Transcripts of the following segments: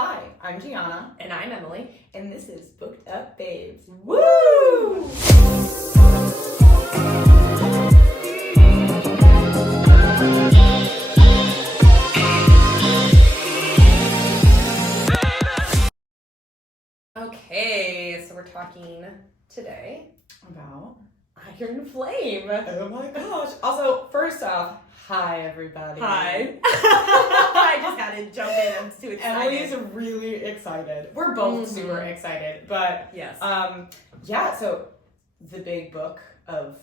Hi, I'm Gianna. And I'm Emily. And this is Booked Up Babes. Woo! Okay, so we're talking today About Iron Flame. oh my gosh. Also, first off, hi everybody. Hi. I just had to jump in. I'm too excited. Emily's really excited. We're both super excited. But yes. Yeah, so the big book of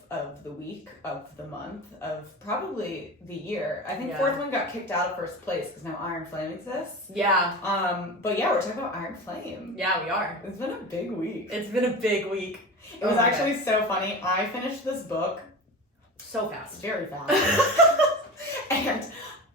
the week, of the month, of probably the year. I think fourth one got kicked out of first place because now Iron Flame exists. Yeah. But yeah, we're talking about Iron Flame. Yeah, we are. It's been a big week. It's been a big week. It was actually so funny. I finished this book so fast. Very fast. And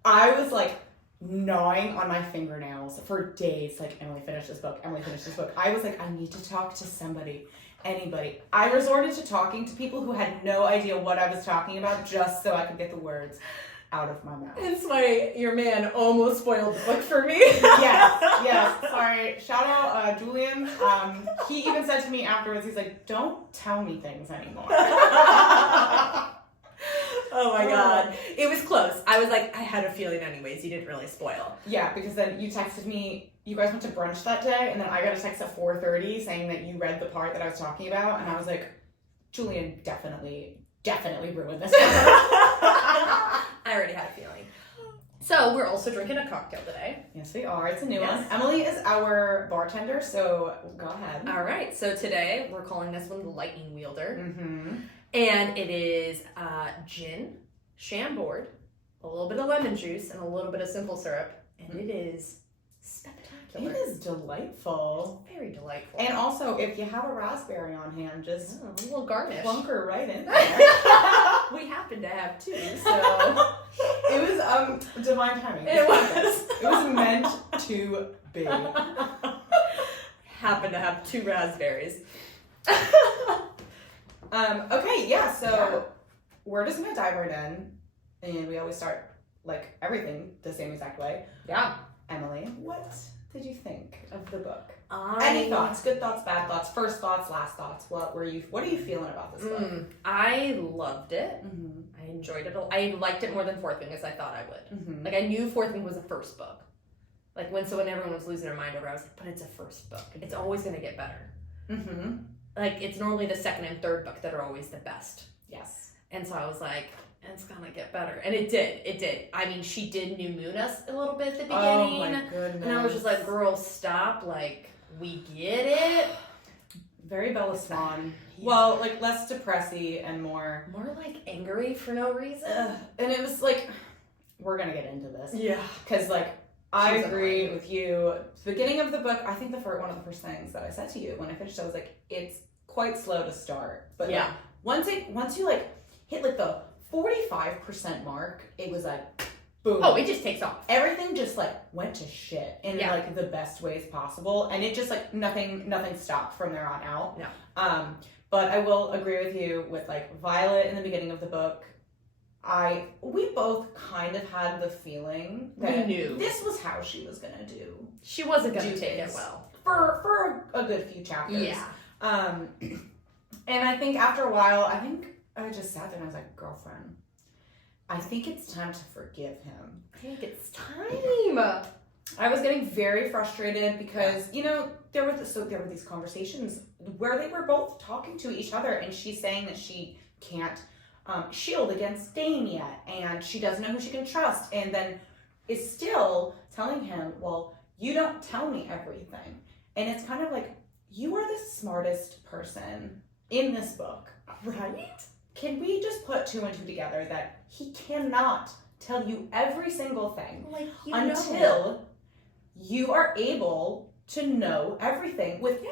I was like gnawing on my fingernails for days. Like, Emily, finish this book. Emily, finish this book. I was like, I need to talk to somebody. Anybody. I resorted to talking to people who had no idea what I was talking about just so I could get the words out of my mouth. That's why your man almost spoiled the book for me. Yes. Sorry. Shout out Julian. He even said to me afterwards, he's like, don't tell me things anymore. Oh my god. It was close. I was like, I had a feeling anyways. You didn't really spoil. Yeah, because then you texted me, you guys went to brunch that day, and then I got a text at 4:30 saying that you read the part that I was talking about, and I was like, Julian definitely ruined this. I already had a feeling. So we're also drinking a cocktail today. Yes, we are. It's a new one. Emily is our bartender, so go ahead. All right. So today we're calling this one the Lightning Wielder. Mm-hmm. And it is gin, Chambord, a little bit of lemon juice, and a little bit of simple syrup. And it is spectacular. It is delightful. Very delightful. And also, if you have a raspberry on hand, just a little garnish. Plunk her right in there. We happen to have two, so it was divine timing. It was. It was meant to be. Happen to have two raspberries. Okay, yeah, so we're just gonna dive right in, and we always start, like, everything the same exact way. Yeah. Emily, what did you think of the book? Any Any thoughts? Good thoughts, bad thoughts, first thoughts, last thoughts? What are you feeling about this book? I loved it. Mm-hmm. I enjoyed it. I liked it more than Fourth Wing as I thought I would. Mm-hmm. Like, I knew Fourth Wing was a first book. Like, when everyone was losing their mind over it, I was like, but it's a first book. It's always going to get better. Mm-hmm. Like, it's normally the second and third book that are always the best. Yes. And so I was like, it's going to get better. And it did. I mean, she did New Moon us a little bit at the beginning. Oh, my goodness. And I was just like, girl, stop. Like, we get it. Very Bella Swan. Yeah. Well, like, less depressy and more like angry for no reason. And it was like, we're gonna get into this. Yeah. Because, like, I agree with you. The beginning of the book, I think one of the first things that I said to you when I finished, I was like, it's quite slow to start. But yeah. Like, once you like hit like the 45% mark, it was like, boom. Oh, it just takes off. Everything just like went to shit in like the best ways possible, and it just like nothing stopped from there on out. No. But I will agree with you with like Violet in the beginning of the book. We both kind of had the feeling that we knew this was how she was gonna do. She wasn't gonna take it well for a good few chapters. Yeah. And I think after a while, I just sat there and I was like, girlfriend, I think it's time to forgive him. I think it's time. I was getting very frustrated because, you know, there were these conversations where they were both talking to each other, and she's saying that she can't shield against Dane yet, and she doesn't know who she can trust, and then is still telling him, well, you don't tell me everything. And it's kind of like, you are the smartest person in this book, right? Can we just put two and two together that he cannot tell you every single thing until you are able to know everything with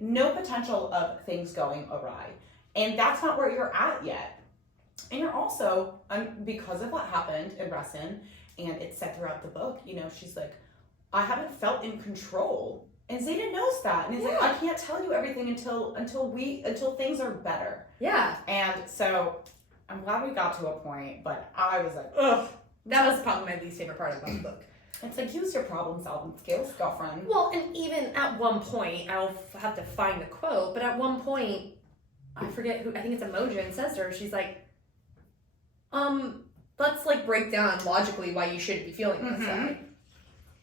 no potential of things going awry. And that's not where you're at yet. And you're also, because of what happened in Reston, and it's said throughout the book, you know, she's like, I haven't felt in control. And Zayden knows that. And he's like, I can't tell you everything until things are better. Yeah. And so I'm glad we got to a point, but I was like, ugh. That was probably my least favorite part of the book. It's like, use your problem-solving skills, girlfriend. Well, and even at one point, I'll have to find the quote, but at one point, I forget who, I think it's Emojin says to her, she's like, let's like break down logically why you shouldn't be feeling this way.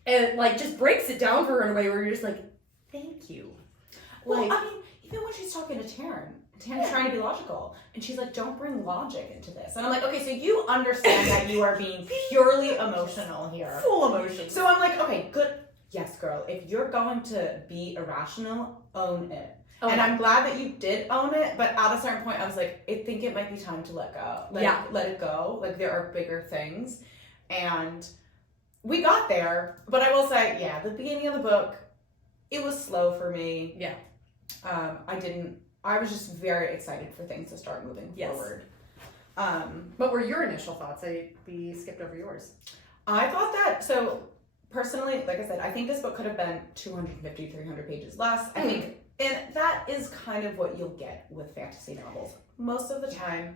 And it like just breaks it down for her in a way where you're just like, thank you. Well, Like, I mean, even when she's talking to Taryn trying to be logical, and she's like, don't bring logic into this. And I'm like, okay, so you understand that you are being purely emotional here. full emotion. So I'm like, okay, good. Yes, girl, if you're going to be irrational, own it. Oh, and I'm glad that you did own it, but at a certain point, I was like, I think it might be time to let go. Let it go. Like, there are bigger things. And we got there, but I will say, yeah, the beginning of the book, it was slow for me. Yeah. I was just very excited for things to start moving forward. What were your initial thoughts? We skipped over yours. I thought that, so personally, like I said, I think this book could have been 250, 300 pages less. I think, and that is kind of what you'll get with fantasy novels. Most of the time,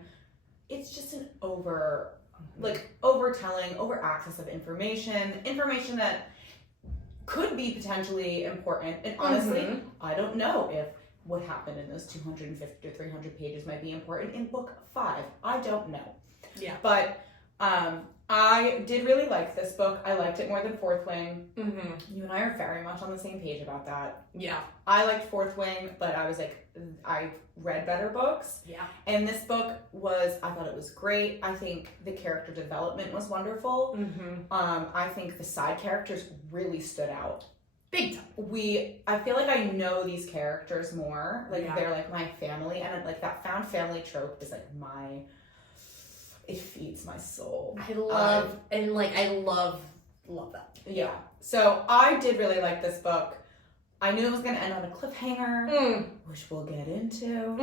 it's just an overtelling, over access of information that could be potentially important. And honestly, I don't know if what happened in those 250 to 300 pages might be important in book 5. I don't know. Yeah. But I did really like this book. I liked it more than Fourth Wing. You and I are very much on the same page about that. Yeah. I liked Fourth Wing, but I was like, I've read better books. Yeah. And this book I thought it was great. I think the character development was wonderful. I think the side characters really stood out. Big time. I feel like I know these characters more. Like, they're like my family. And like that found family trope is like it feeds my soul. I love that. Yeah. So I did really like this book. I knew it was going to end on a cliffhanger, which we'll get into.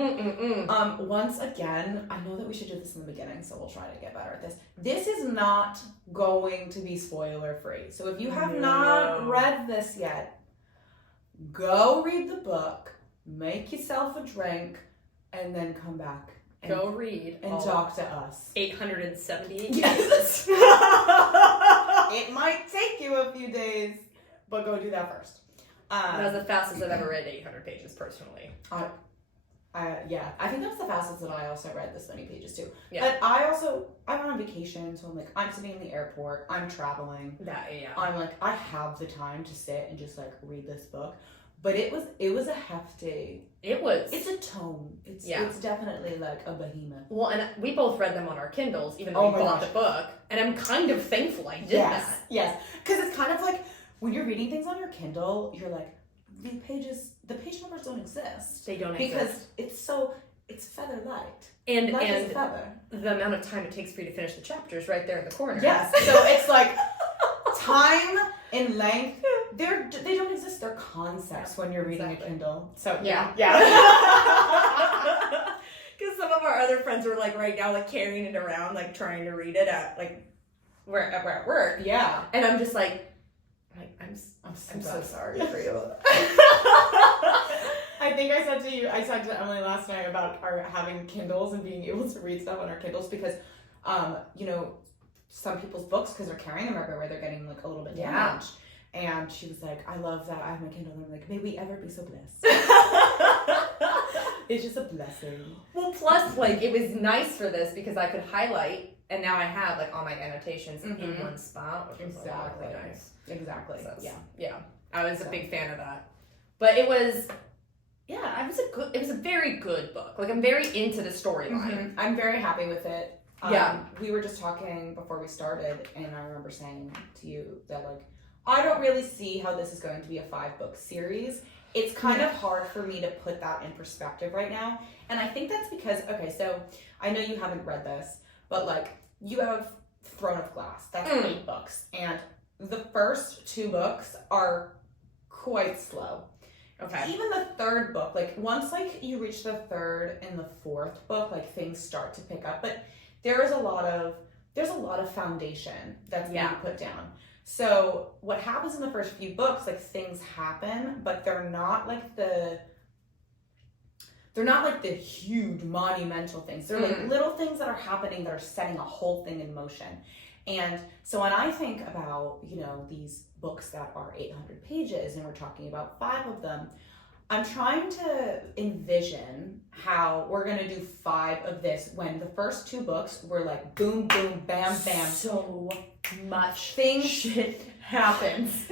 Once again, I know that we should do this in the beginning, so we'll try to get better at this. This is not going to be spoiler free. So if you have not read this yet, go read the book, make yourself a drink, and then come back. And go read and talk to us. 878 Yes. It might take you a few days, but go do that first. That was the fastest I've ever read 800 pages personally. Yeah, I think that's the fastest that I also read this many pages too. Yeah. But I'm on vacation, so I'm sitting in the airport, I'm traveling. I'm like, I have the time to sit and just like read this book. But it was a hefty. It's a tome. It's definitely like a behemoth. Well, and we both read them on our Kindles, even though we bought the book. And I'm kind of thankful I did that. Yes, because it's kind of like when you're reading things on your Kindle, you're like, the page numbers don't exist. They don't exist. Because it's feather light. And feather. The amount of time it takes for you to finish the chapters right there in the corner. Yes. So it's like time and length. They don't exist. They're concepts when you're reading a Kindle. So yeah. Because some of our other friends were like right now like carrying it around, like trying to read it at like we're at work. Yeah. And I'm just like I'm so sorry for you. I think I said to Emily last night about our having Kindles and being able to read stuff on our Kindles because, some people's books, because they're carrying them everywhere, they're getting like a little bit damaged. And she was like, I love that I have my Kindle. And I'm like, may we ever be so blessed. It's just a blessing. Well, plus, like, it was nice for this because I could highlight, and now I have, like, all my annotations in one spot, which was really nice. Exactly. So, yeah. I was a big fan of that. But it was a very good book. Like, I'm very into the storyline. I'm very happy with it. We were just talking before we started, and I remember saying to you that, like, I don't really see how this is going to be a 5-book series. It's kind of hard for me to put that in perspective right now. And I think that's because, okay, so I know you haven't read this, but like you have Throne of Glass. That's 8 books. And the first 2 books are quite slow. Okay. Even the 3rd book, like once like you reach the 3rd and the 4th book, like things start to pick up. But there's a lot of foundation that's being put down. So what happens in the first few books, like things happen, but they're not like the huge monumental things. They're like little things that are happening that are setting a whole thing in motion. And so when I think about, you know, these books that are 800 pages and we're talking about 5 of them, I'm trying to envision how we're going to do 5 of this when the first 2 books were like boom, boom, bam, bam. So much Things shit happens.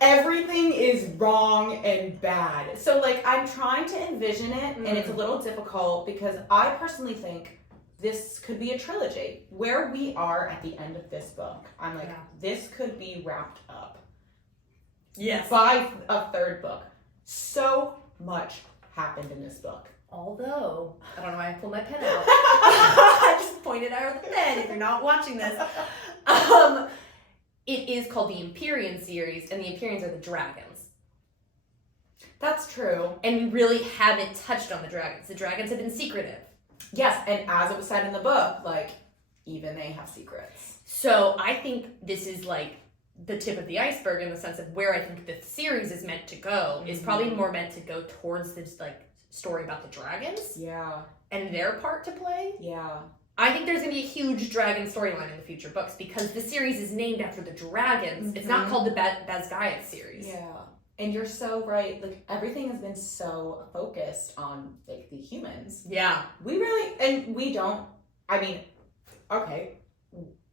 Everything is wrong and bad. So like I'm trying to envision it and it's a little difficult because I personally think this could be a trilogy. Where we are at the end of this book, I'm like, this could be wrapped up. Yes. By a 3rd book. So much happened in this book. Although, I don't know why I pulled my pen out. I just pointed out the pen if you're not watching this. It is called the Empyrean series, and the Empyreans are the dragons. That's true. And we really haven't touched on the dragons. The dragons have been secretive. Yes, and as it was said in the book, like, even they have secrets. So I think this is like the tip of the iceberg in the sense of where I think the series is meant to go is probably more meant to go towards this like story about the dragons. Yeah. And their part to play. Yeah. I think there's going to be a huge dragon storyline in the future books because the series is named after the dragons. It's not called the Basgiath series. Yeah. And you're so right. Like, everything has been so focused on, like, the humans. Yeah. We really, and we don't, I mean, okay,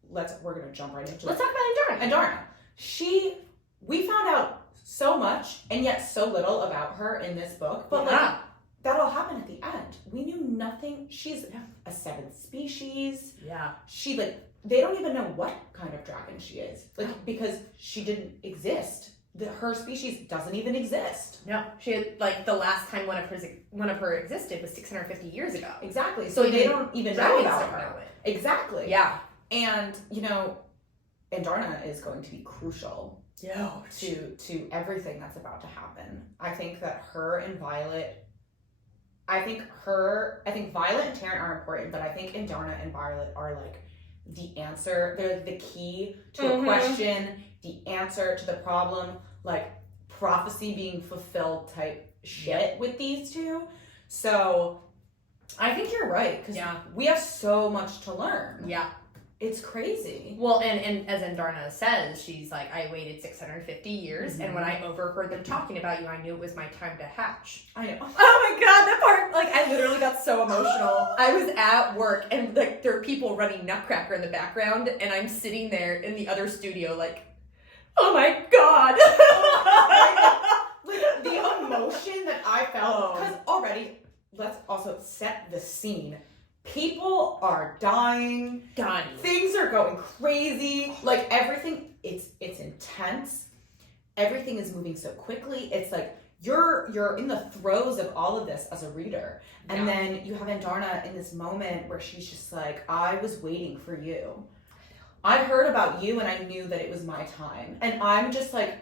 we're going to jump right into it. Let's talk about Gianna. Gianna. We found out so much and yet so little about her in this book. But, like, that all happened at the end. We knew nothing. She's a 7th species. Yeah. She, like, they don't even know what kind of dragon she is. Like, because she didn't exist. Her species doesn't even exist. No. She had, like, the last time one of her existed was 650 years ago. Exactly. So they don't even know about her. Exactly. Yeah. And, you know, Gianna is going to be crucial to everything that's about to happen. I think that her and Violet, I think Violet and Tarrant are important, but I think Gianna and Violet are like the answer. They're the key to a question, the answer to the problem, like prophecy being fulfilled type shit with these 2. So I think you're right, because we have so much to learn. Yeah. It's crazy. Well, and as Gianna says, she's like, I waited 650 years, and when I overheard them talking about you, I knew it was my time to hatch. I know. Oh my god, that part, like, I literally got so emotional. I was at work, and, like, there are people running Nutcracker in the background, and I'm sitting there in the other studio, like, oh my god. Like, the emotion that I felt, because already, let's also set the scene. People are dying. Things are going crazy. Like, everything, it's intense. Everything is moving so quickly. It's like you're in the throes of all of this as a reader. And then you have Gianna in this moment where she's just like, I was waiting for you. I heard about you and I knew that it was my time. And I'm just like,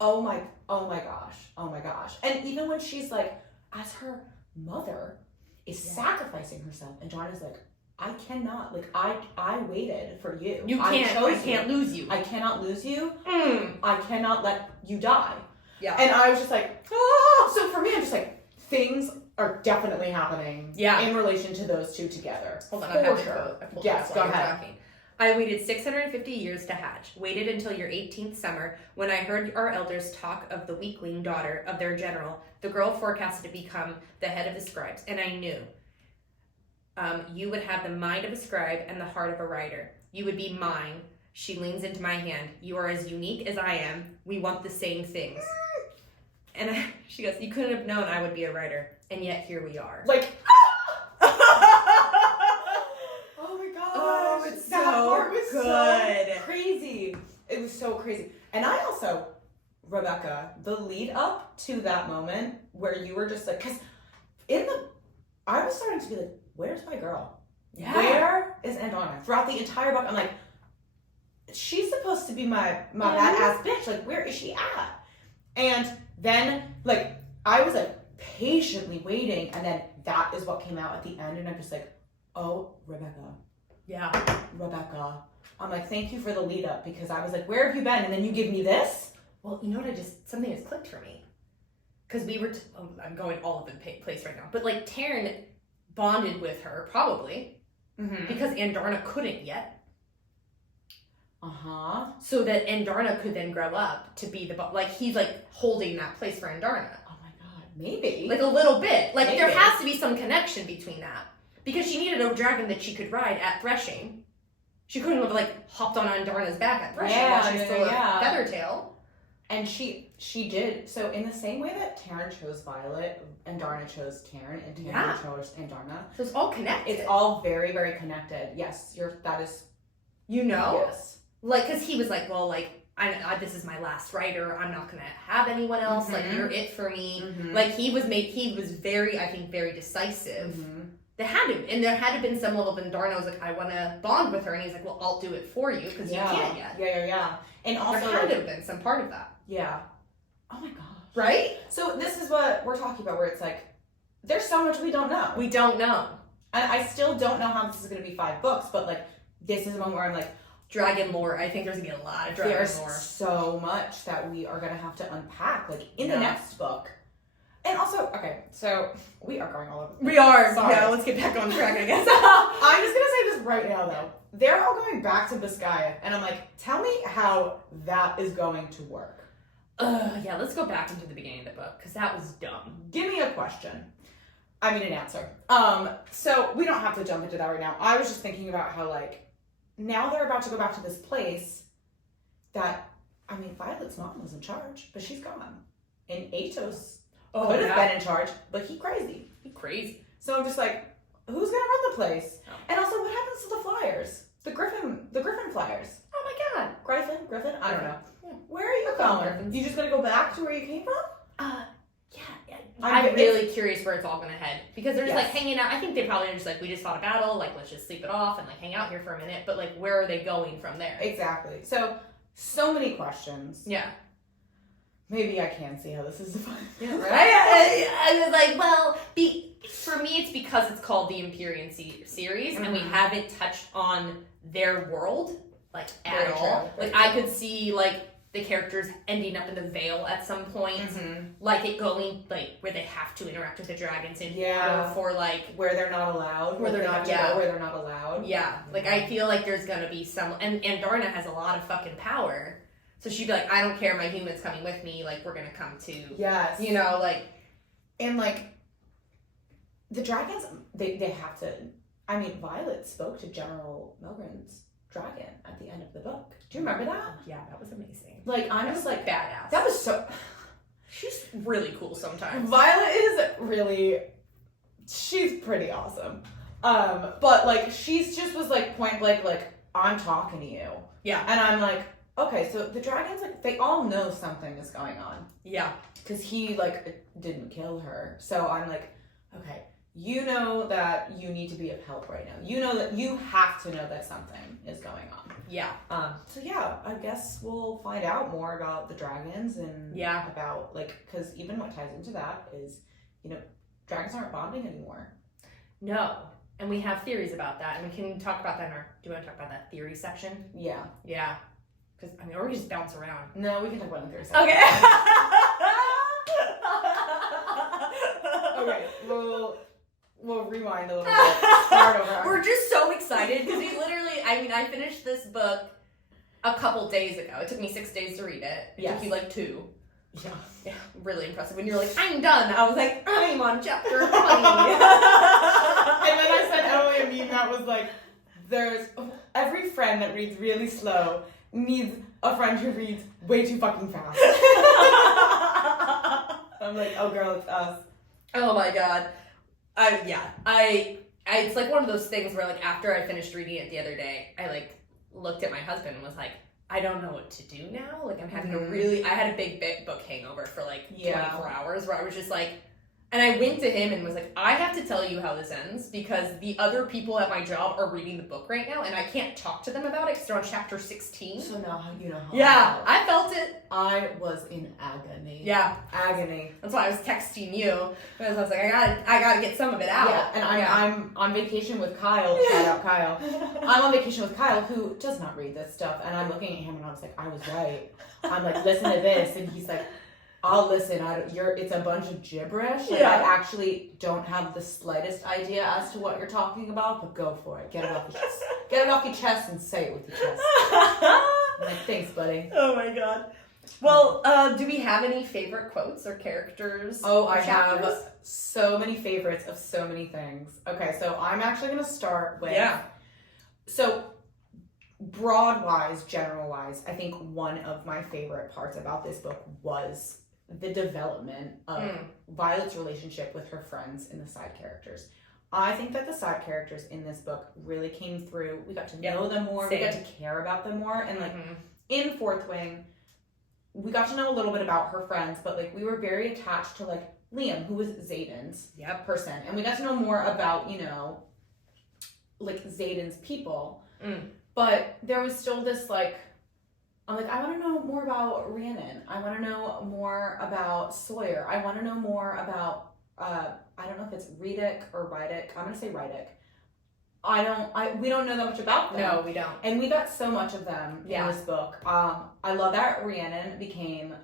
oh my gosh. And even when she's like, as her mother is sacrificing herself, and Gianna's like, I cannot, like, I waited for you. I can't lose you. I cannot lose you. I cannot let you die. Yeah. And I was just like, oh. So for me, I'm just like, things are definitely happening in relation to those 2 together. Hold on, for sure. Yes, go ahead. I waited 650 years to hatch, waited until your 18th summer, when I heard our elders talk of the weakling daughter of their general, the girl forecasted to become the head of the scribes, and I knew you would have the mind of a scribe and the heart of a writer. You would be mine. She leans into my hand. You are as unique as I am. We want the same things. And she goes, you couldn't have known I would be a writer, and yet here we are. Like, oh, it's that so part was good. So crazy. It was so crazy. And I also, Rebecca, the lead up to that moment where you were just like, because I was starting to be like, where's my girl? Yeah. Where is Gianna? Throughout the entire book, I'm like, she's supposed to be my badass bitch. Like, where is she at? And then, like, I was like patiently waiting, and then that is what came out at the end, and I'm just like, oh, Rebecca. Yeah. Rebecca. I'm like, thank you for the lead up, because I was like, where have you been? And then you give me this? Well, you know what, something has clicked for me. Because we were, I'm going all over the place right now, but like Taryn bonded with her, probably, because Gianna couldn't yet. So that Andarna could then grow up to be the like he's like holding that place for Andarna. Oh my god, maybe. Like a little bit. Like Maybe. there has to be some connection between that. Because she needed a dragon that she could ride at threshing. She couldn't have like hopped on Andarna's back at threshing while she's still a Feathertail. And she did. So in the same way that Taryn chose Violet, Andarna chose Taryn, and Taryn chose Andarna. So it's all connected. It's all very, very connected. Yes, that is. You know? Yes. Like, because he was like, well, like, I this is my last writer. I'm not going to have anyone else. Mm-hmm. Like, you're it for me. Mm-hmm. Like, he was very, I think, very decisive. Mm-hmm. There had to been some level of Andarna was like, I want to bond with her. And he's like, well, I'll do it for you because you can't yet. Yeah. And also, there had to have been some part of that. Yeah. Oh my gosh. Right? So this is what we're talking about, where it's like, there's so much we don't know. We don't know. And I still don't know how this is going to be 5 books, but like, this is one where I'm like, dragon lore. I think there's going to be a lot of dragon lore. There's so much that we are going to have to unpack, like, in the next book. And also, okay, so we are going all over. We are. Sorry. Yeah, let's get back on track, I guess. I'm just going to say this right now, though. They're all going back to Biscaya, and I'm like, tell me how that is going to work. Yeah, let's go back into the beginning of the book, because that was dumb. Give me a question. I mean, an answer. So we don't have to jump into that right now. I was just thinking about how, like, now they're about to go back to this place that, I mean, Violet's mom was in charge, but she's gone. And Atos could have been in charge, but he crazy. He crazy. So I'm just like, who's gonna run the place? Oh. And also, what happens to the Flyers? The Griffin Flyers. Oh my god. Griffin? I don't know. Yeah. Where are you going? You just gonna go back to where you came from? Yeah. I'm really curious where it's all gonna head. Because they're just like hanging out. I think they probably are just like, we just fought a battle, like let's just sleep it off and like hang out here for a minute. But like, where are they going from there? Exactly. So many questions. Yeah. Maybe I can see how this is defined. Yeah, right? I was like, well, for me, it's because it's called the Empyrean series, and we haven't touched on their world, like, at all. Like, I could see, like, the characters ending up in the Vale at some point, like, it going, like, where they have to interact with the dragons, and for, like... Where they're not allowed. Where they're not allowed. Yeah. Like, I feel like there's gonna be some... And Andarna has a lot of fucking power. So she'd be like, I don't care, my human's coming with me, like, we're gonna come to... Yes. You know, like... And, like, the dragons, they have to... I mean, Violet spoke to General Milgren's dragon at the end of the book. Do you remember that? Yeah, that was amazing. Like, I'm just like... Badass. That was so... She's really cool sometimes. Violet is really... She's pretty awesome. But, like, she's just was, like, point blank, like, I'm talking to you. Yeah. And I'm like... Okay, so the dragons, like, they all know something is going on. Yeah. Because he, like, didn't kill her. So I'm like, okay, you know that you need to be of help right now. You know that you have to know that something is going on. Yeah. So yeah, I guess we'll find out more about the dragons and about, like, because even what ties into that is, you know, dragons aren't bonding anymore. No. And we have theories about that. And we can talk about that in our, do you want to talk about that theory section? Yeah. Yeah. Because, I mean, or we just bounce around. No, we can talk about it in Thursday. Okay. Okay, we'll rewind a little bit. Start over. We're just so excited because we literally, I mean, I finished this book a couple days ago. It took me 6 days to read it. It took you like 2. Yeah. Yeah, really impressive. When you're like, I'm done, I was like, I'm on chapter 20. And then I sent Emily a meme that was like, there's every friend that reads really slow needs a friend who reads way too fucking fast. I'm like, oh girl, it's us. Oh my god. It's like one of those things where like after I finished reading it the other day, I like looked at my husband and was like, I don't know what to do now. Like I'm having I had a big book hangover for like 24 hours where I was just like, and I winked to him and was like, I have to tell you how this ends because the other people at my job are reading the book right now and I can't talk to them about it because they're on chapter 16. So now you know how Yeah, I felt it. I was in agony. Yeah. Agony. That's why I was texting you. Because I was like, I gotta get some of it out. Yeah, and I'm on vacation with Kyle. Shout out Kyle. I'm on vacation with Kyle who does not read this stuff and I'm looking at him and I was like, I was right. I'm like, listen to this and he's like, I'll listen. It's a bunch of gibberish. Like, Yeah. I actually don't have the slightest idea as to what you're talking about, but go for it. Get it off your chest. Get it off your chest and say it with your chest. I'm like, thanks, buddy. Oh my god. Well, do we have any favorite quotes or characters? Oh, or I chapters? have so many favorites of so many things. Okay, so I'm actually going to start with... Yeah. So, broad-wise, general-wise, I think one of my favorite parts about this book was the development of Violet's relationship with her friends and the side characters. I think that the side characters in this book really came through. We got to know them more. Same. We got to care about them more. And, like, in Fourth Wing, we got to know a little bit about her friends, but, like, we were very attached to, like, Liam, who was Xaden's person. And we got to know more about, you know, like, Xaden's people. But there was still this, like, I'm like, I want to know more about Rhiannon. I want to know more about Sawyer. I want to know more about, I don't know if it's Redick or Rydick. I'm going to say Rydick. We don't know that much about them. No, we don't. And we got so much of them in this book. I love that Rhiannon became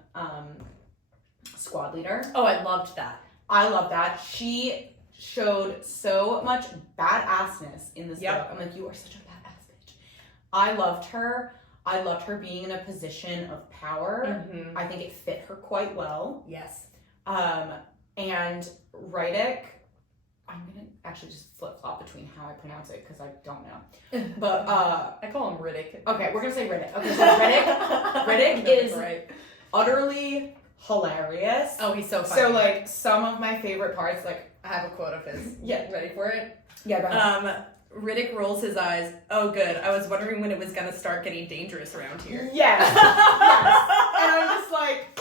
squad leader. Oh, I loved that. I love that. She showed so much badassness in this book. I'm like, you are such a badass bitch. I loved her. I loved her being in a position of power. I think it fit her quite well. Yes. And Rydick, I'm going to actually just flip-flop between how I pronounce it because I don't know. But, I call him Riddick. Okay, we're going to say Riddick. Okay, so Riddick is utterly hilarious. Oh, he's so funny. So, like, some of my favorite parts, like... I have a quote of his. Yeah. Ready for it? Yeah, go ahead. Riddick rolls his eyes. Oh, good. I was wondering when it was going to start getting dangerous around here. Yes. Yes. And I'm just like...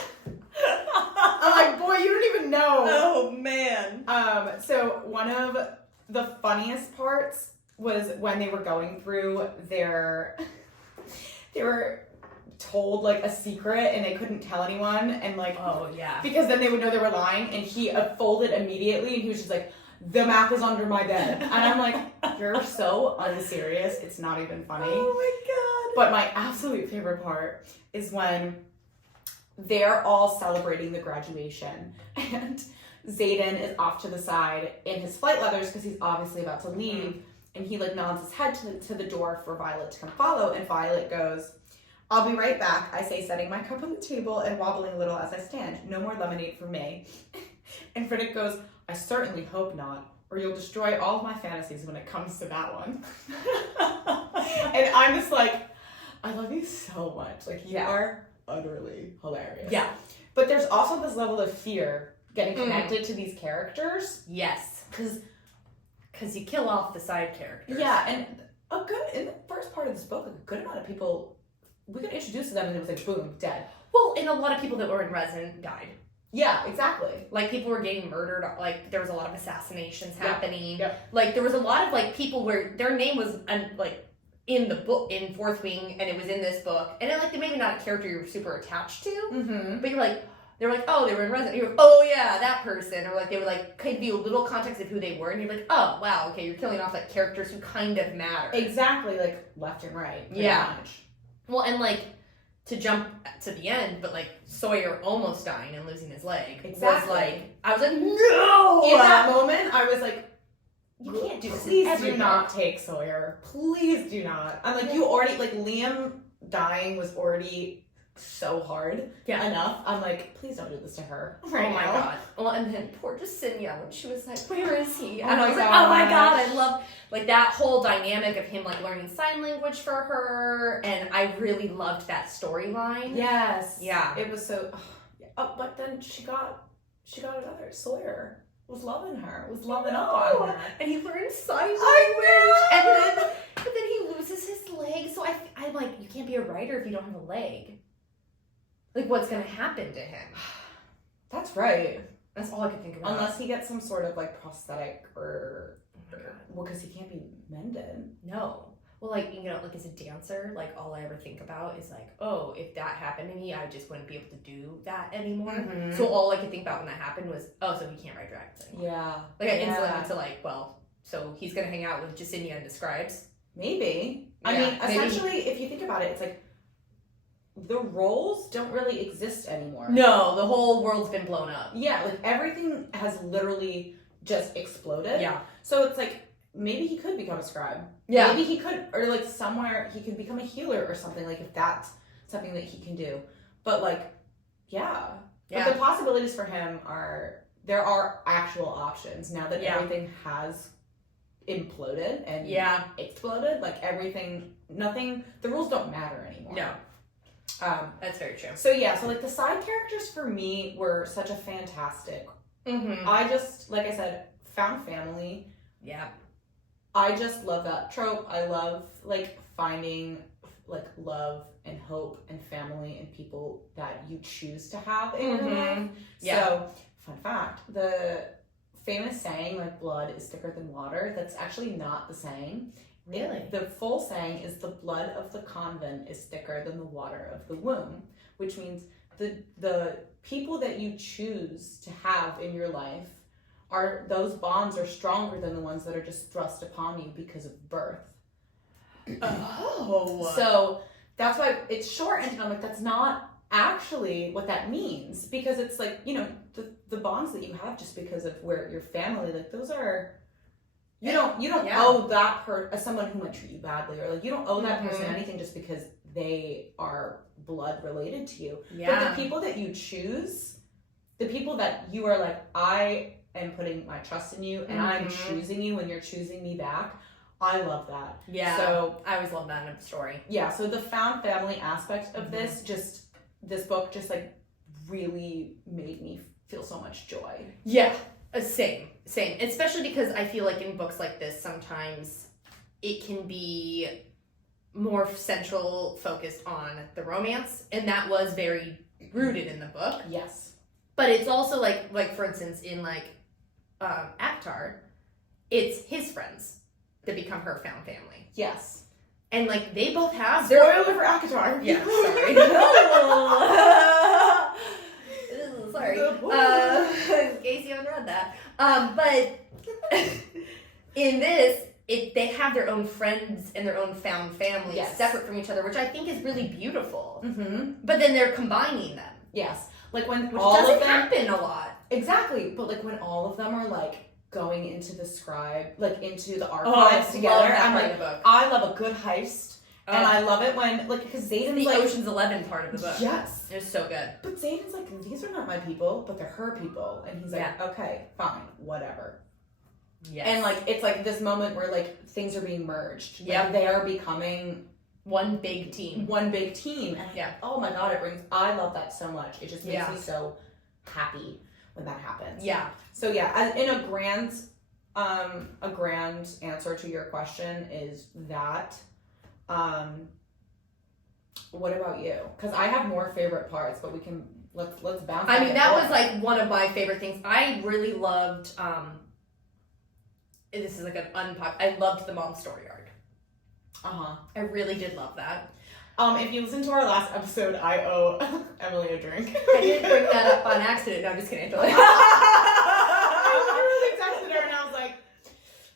I'm like, boy, you don't even know. Oh, man. So one of the funniest parts was when they were going through their... They were told, like, a secret and they couldn't tell anyone. And, like... Oh, yeah. Because then they would know they were lying. And he folded immediately and he was just like, the map is under my bed. And I'm like, you're so unserious. It's not even funny. Oh, my God. But my absolute favorite part is when they're all celebrating the graduation and Xaden is off to the side in his flight leathers because he's obviously about to leave, and he like nods his head to the door for Violet to come follow, and Violet goes, "I'll be right back," I say, setting my cup on the table and wobbling a little as I stand. "No more lemonade for me." And Riddick goes, "I certainly hope not, or you'll destroy all of my fantasies when it comes to that one." And I'm just like, I love you so much. Like, you are utterly hilarious. Yeah. But there's also this level of fear getting connected to these characters. Yes. Because you kill off the side characters. Yeah, and in the first part of this book, a good amount of people, we got introduced to them and it was like, boom, dead. Well, and a lot of people that were in Resident died. Yeah, exactly. Like, people were getting murdered. Like, there was a lot of assassinations happening. Yeah. Like, there was a lot of, like, people where their name was, like, in the book, in Fourth Wing, and it was in this book. And then, like, they maybe not a character you're super attached to, but you're like, they were like, oh, they were in Resident. You're like, oh, yeah, that person. Or, like, they would, like, give you a little context of who they were, and you're like, oh, wow, okay, you're killing off, like, characters who kind of matter. Exactly, like, left and right. Yeah. Much. Well, and, like, to jump to the end, but, like, Sawyer almost dying and losing his leg. Exactly. Was, like, I was like, no! In that moment, I was like, You can't do this. Please do not take Sawyer. Please do not. I'm like, you already, like, Liam dying was already so hard enough. I'm like, please don't do this to her. Right oh my now. God. Well, and then poor Jacinia when she was like, where is he? Oh And I was my like, oh my God. gosh. I love, like, that whole dynamic of him, like, learning sign language for her. And I really loved that storyline. Yes. Yeah. It was so, but then she got another. Sawyer was loving her, was loving up on her. And he learned sign language. I know. But then he loses his leg. So I'm like, you can't be a writer if you don't have a leg. Like, what's going to happen to him? That's right. That's all I could think about. Unless he gets some sort of, like, prosthetic or well, because he can't be mended. No. Well, like, you know, like, as a dancer, like, all I ever think about is, like, oh, if that happened to me, I just wouldn't be able to do that anymore. Mm-hmm. So all I could think about when that happened was, oh, so he can't ride dragons anymore. Yeah. Like, I instantly went to, like, well, so he's going to hang out with Jacinia and the scribes. Maybe. Yeah, I mean, maybe. essentially, if you think about it, it's like, the roles don't really exist anymore. No, the whole world's been blown up. Yeah, like everything has literally just exploded. Yeah. So it's like, maybe he could become a scribe. Yeah. Maybe he could, or like somewhere he could become a healer or something, like if that's something that he can do. But like, yeah. But the possibilities for him there are actual options now that everything has imploded and exploded. Like the rules don't matter anymore. No. That's very true. So like the side characters for me were such a fantastic. I just, like I said, found family. Yeah. I just love that trope. I love like finding like love and hope and family and people that you choose to have in your life. Yeah. So, fun fact, the famous saying like blood is thicker than water, that's actually not the saying. Really? The full saying is the blood of the convent is thicker than the water of the womb, which means the people that you choose to have in your life those bonds are stronger than the ones that are just thrust upon you because of birth. Oh. So that's why it's shortened, and I'm like, that's not actually what that means, because it's like, you know, the bonds that you have just because of where your family, like those are, you don't owe that someone who might treat you badly, or like you don't owe that person anything just because they are blood related to you. Yeah. But the people that you choose, the people that you are like, I am putting my trust in you and I'm choosing you and you're choosing me back. I love that. Yeah. So I always love that in a story. Yeah. So the found family aspect of this book just like really made me feel so much joy. Yeah. Same. Especially because I feel like in books like this, sometimes it can be more central focused on the romance, and that was very rooted in the book. Yes. But it's also like for instance in like Avatar, it's his friends that become her found family. Yes. And like they both have spoiler for Avatar. Yeah, sorry. Sorry. In case you haven't read that. But in this, they have their own friends and their own found families separate from each other, which I think is really beautiful. But then they're combining them. Yes. Like when which doesn't happen a lot. Exactly. But like when all of them are like going into the into the archives together. I'm like, I love a good heist. And I love it when, like, because Xaden's the like... Ocean's 11 part of the book. Yes. It's so good. But Xaden's like, these are not my people, but they're her people. And he's like, okay, fine, whatever. Yes. And, like, it's like this moment where, like, things are being merged. Like, yeah. They are becoming... One big team. And oh my God, I love that so much. It just makes me so happy when that happens. Yeah. So, yeah, in a grand answer to your question is that... what about you? Because I have more favorite parts, but let's bounce. I mean, that was like one of my favorite things. I really loved. This is like an I loved the mom's story arc. I really did love that. If you listen to our last episode, I owe Emily a drink. I didn't bring that up on accident. No, I'm just kidding. Totally. I literally texted her and I was like,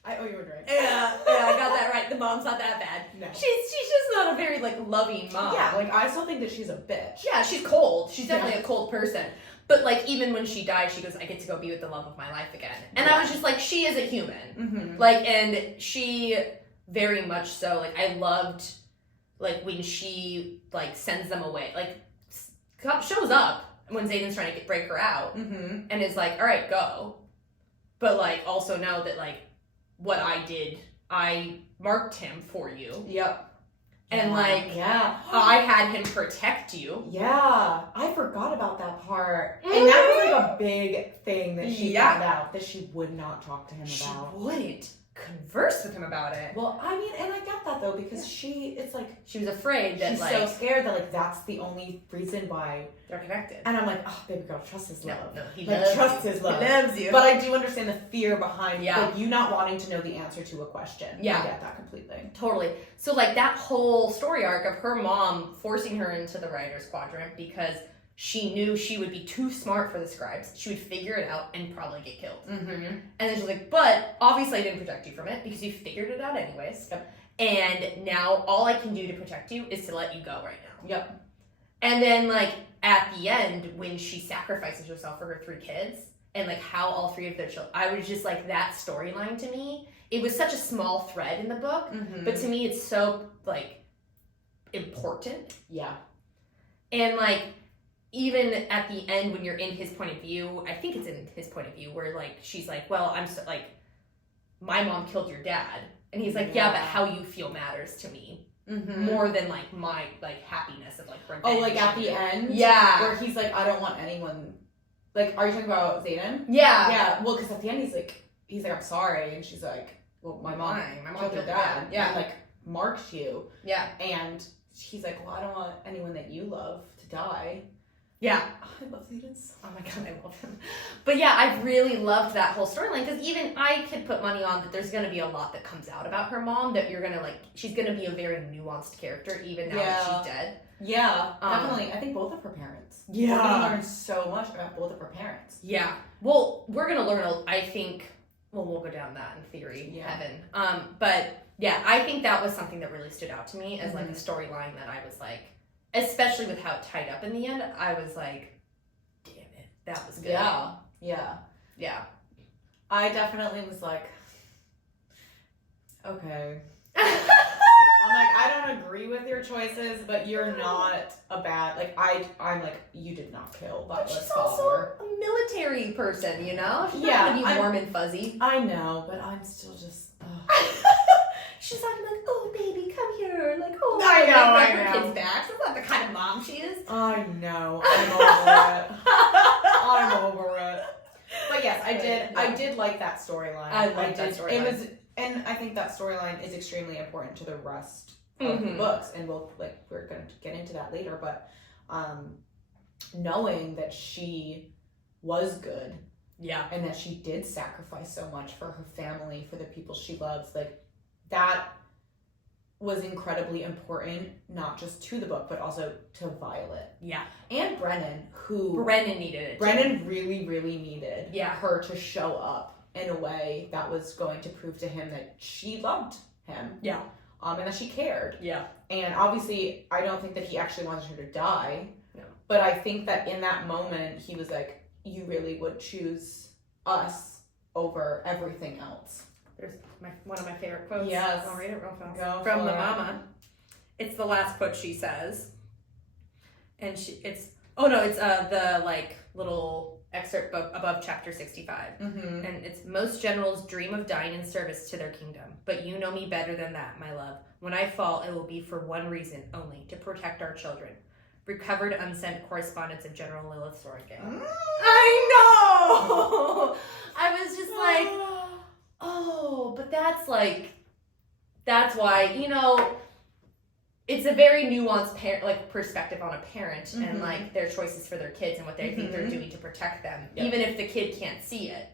I owe you a drink. Yeah, I got that right. The mom's not that bad. No. She's just not a very, like, loving mom. Yeah, like, I still think that she's a bitch. Yeah, she's cold. She's definitely a cold person. But, like, even when she died, she goes, I get to go be with the love of my life again. And I was just like, she is a human. Like, and she very much so, like, I loved, like, when she, like, sends them away. Like, shows up when Xaden's trying to break her out. And is like, all right, go. But, like, also know that, like, what I did, I marked him for you. Yep. And I had him protect you. Yeah. I forgot about that part. And that was like a big thing that she found out that she would not talk to him about. She wouldn't converse with him about it. Well, I mean, and I get that though, because it's like... She was afraid that she's so scared that like that's the only reason why... They're connected. And I'm like, oh, baby girl, trust his love. No, he like, loves trust you. his love. He loves you. But I do understand the fear behind like, you not wanting to know the answer to a question. Yeah. I get that completely. Totally. So like that whole story arc of her mom forcing her into the writer's quadrant because she knew she would be too smart for the scribes. She would figure it out and probably get killed. And then she's like, but obviously I didn't protect you from it because you figured it out anyways. Yep. And now all I can do to protect you is to let you go right now. Yep. And then, like, at the end, when she sacrifices herself for her 3 kids, and, like, how all 3 of their children, I was just like, that storyline to me, it was such a small thread in the book, but to me, it's so, like, important. Yeah. And, like, even at the end, when you're in his point of view, I think it's in his point of view, where, like, she's like, well, I'm so, like, my mom killed your dad. And he's like, yeah, but how you feel matters to me. More than, like, my, like, happiness of, like, revenge. Oh, like, at the end? Yeah. Where he's like, I don't want anyone... Like, are you talking about Zayden? Yeah. Yeah, well, because at the end, he's like, I'm sorry. And she's like, well, my mom killed your dad. Yeah. And, like, marked you. Yeah. And he's like, well, I don't want anyone that you love to die. Yeah. I love Zayden. Oh my god, I love him. But yeah, I really loved that whole storyline, because even I could put money on that there's going to be a lot that comes out about her mom, that you're going to, like, she's going to be a very nuanced character, even now that she's dead. Yeah, definitely. I think both of her parents. Yeah. We're going to learn so much about both of her parents. Yeah. Well, we're going to learn, I think, well, we'll go down that in theory, heaven. But yeah, I think that was something that really stood out to me as, like, a storyline that I was like, especially with how it tied up in the end, I was like, damn it, that was good. Yeah. Yeah. Yeah. I definitely was like, okay. I'm like, I don't agree with your choices, but you're not a bad, like, I'm like, you did not kill But Butler's she's also father. a military person, you know? She's Yeah, not gonna be warm and fuzzy. I know, but I'm still just, She's not like, oh, baby, come here. Like, oh, I know, like, I her know. kids back. That's not the kind of mom she is. I know, I'm over it. I'm over it. But yes, I did like that storyline. I liked that storyline. It was, and I think that storyline is extremely important to the rest of the books, and we're going to get into that later, but knowing that she was good, and that she did sacrifice so much for her family, for the people she loves, like, that was incredibly important, not just to the book, but also to Violet. Yeah. And Brennan, Brennan needed it. Brennan really, really needed Yeah. her to show up in a way that was going to prove to him that she loved him. Yeah. And that she cared. Yeah. And obviously, I don't think that he actually wanted her to die. No. But I think that in that moment, he was like, you really would choose us over everything else. There's one of my favorite quotes. Yes. I'll read it real fast. Go From for the it. mama. It's the last quote she says. And it's the, like, little excerpt above chapter 65. Mm-hmm. And it's, most generals dream of dying in service to their kingdom. But you know me better than that, my love. When I fall, it will be for one reason only, to protect our children. Recovered unsent correspondence of General Lilith Sorengale. I know! I was just like, oh, but that's why, you know, it's a very nuanced perspective on a parent and, like, their choices for their kids and what they think they're doing to protect them, even if the kid can't see it.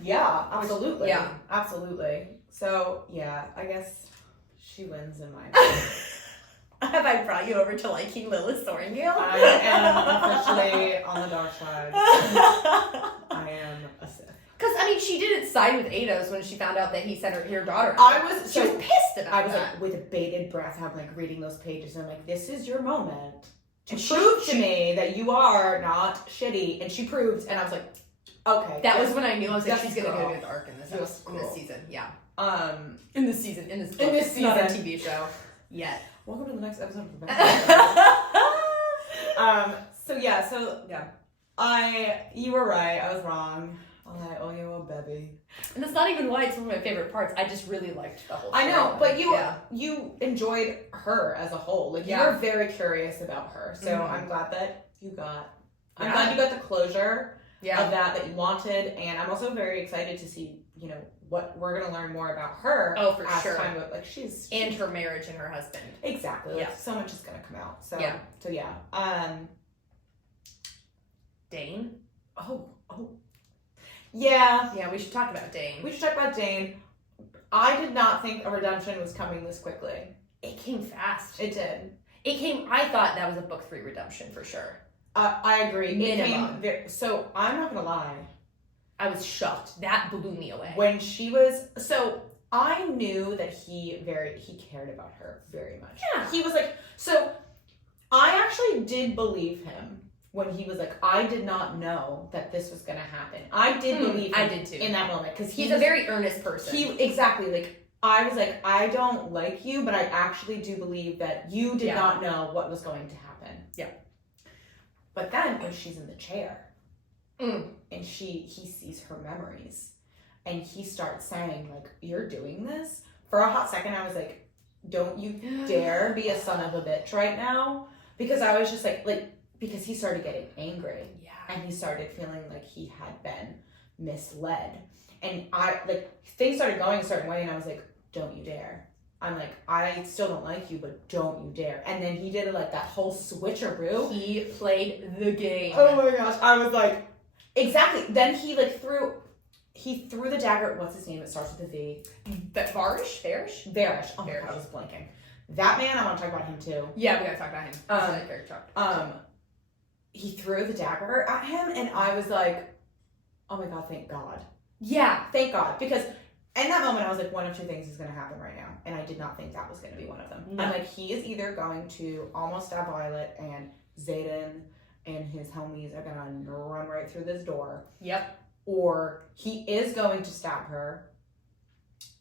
Yeah, absolutely. Yeah. Absolutely. So, yeah, I guess she wins in my opinion. Have I brought you over to liking Lilith Sorengale? I am officially on the dark side. I am a Sith. Because, I mean, she didn't side with Ados when she found out that he sent her daughter out. She was pissed about I was that. like, with a bated breath, I'm like reading those pages, and I'm like, this is your moment to And prove to me that you are not shitty. And she proved, and I was like, okay. That was when I knew. I was like, she's going to girl. go to the arc in this season. Yeah. In this season. Not a TV show yet. Welcome to the next episode of the you were right. I was wrong. I owe you a bevy. And that's not even why it's one of my favorite parts. I just really liked the whole story. I know, but you enjoyed her as a whole. Like, you were very curious about her. So I'm glad that you got the closure of that you wanted. And I'm also very excited to see, you know, what we're going to learn more about her. Oh, for as sure. Time goes, like, she's and her marriage and her husband. Exactly. Like, so much is going to come out. So, yeah. Dane? Oh. Yeah. Yeah, we should talk about Dane. I did not think a redemption was coming this quickly. It came fast. It did. I thought that was a book 3 redemption for sure. I agree. Minimum. So, I'm not going to lie. I was shocked. That blew me away. When she was, so I knew that he cared about her very much. Yeah. He was like, so I actually did believe him when he was like, I did not know that this was going to happen. I did believe him. I did too. In that moment. Because he's a very earnest person. Exactly. Like, I was like, I don't like you, but I actually do believe that you did not know what was going to happen. Yeah. But then when she's in the chair and he sees her memories and he starts saying, like, you're doing this? For a hot second, I was like, don't you dare be a son of a bitch right now. Because I was just like, because he started getting angry. Yeah. And he started feeling like he had been misled. And things started going a certain way and I was like, don't you dare. I'm like, I still don't like you, but don't you dare. And then he did that whole switcheroo. He played the game. Oh my gosh. I was like, exactly. Then he threw the dagger. What's his name? It starts with a V. Varish? Oh my god, I was blanking. That man, I want to talk about him too. Yeah, we gotta talk about him. He threw the dagger at him and I was like, oh my god, thank God. Yeah. Thank God. Because in that moment, I was like, one of two things is going to happen right now. And I did not think that was going to be one of them. No. I'm like, he is either going to almost stab Violet and Xaden and his homies are going to run right through this door. Yep. Or he is going to stab her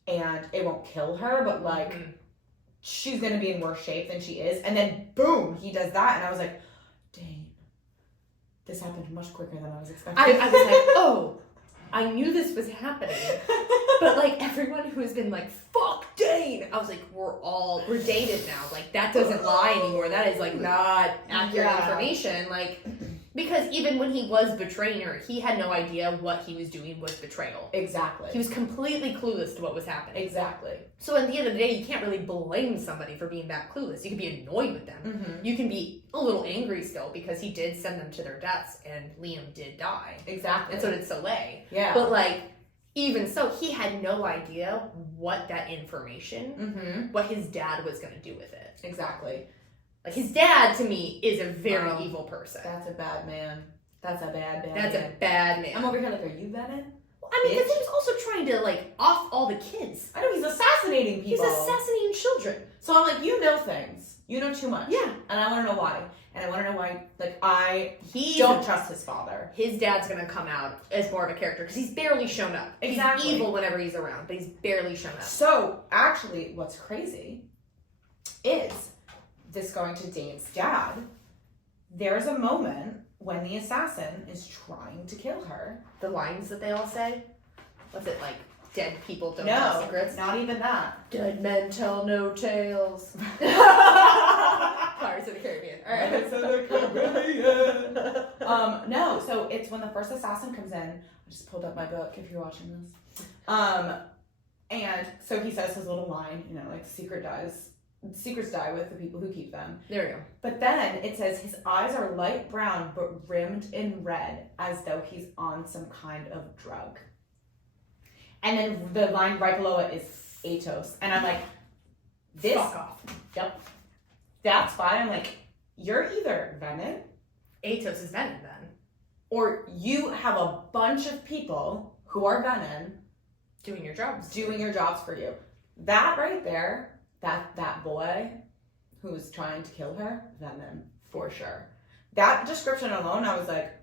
and it won't kill her, but she's going to be in worse shape than she is. And then, boom, he does that. And I was like, dang, this happened much quicker than I was expecting. I was like, oh, I knew this was happening. But, everyone who has been like, fuck Dane, I was like, we're dated now. Like, that doesn't lie anymore. That is, not accurate information. Because even when he was betraying her, he had no idea what he was doing was betrayal. Exactly. He was completely clueless to what was happening. Exactly. So at the end of the day, you can't really blame somebody for being that clueless. You can be annoyed with them. Mm-hmm. You can be a little angry still because he did send them to their deaths and Liam did die. Exactly. And so did Soleil. Yeah. But even so, he had no idea what that information, what his dad was going to do with it. Exactly. His dad, to me, is a very evil person. That's a bad man. That's a bad man. I'm over here like, are you Venom? I mean, because he was also trying to, off all the kids. I know, he's assassinating people. He's assassinating children. So I'm like, you know things. You know too much. Yeah. And I want to know why. And I want to know why, I don't trust his father. His dad's going to come out as more of a character, because he's barely shown up. Exactly. He's evil whenever he's around, but he's barely shown up. So, actually, what's crazy is this going to Dane's dad. There's a moment when the assassin is trying to kill her. The lines that they all say? Was it dead people don't tell secrets? Not even that. Dead men tell no tales. Pirates of the Caribbean. All right. Pirates of the Caribbean. No, so it's when the first assassin comes in. I just pulled up my book if you're watching this. And so he says his little line, secrets die with the people who keep them. There we go. But then it says his eyes are light brown but rimmed in red as though he's on some kind of drug. And then the line right below it is Athos. And I'm like, this. Fuck off. Yep. That's why I'm like, you're either Venom. Athos is Venom then. Or you have a bunch of people who are Venom. Doing your jobs for you. That right there. That boy who's trying to kill her, Venom, for sure. That description alone, I was like,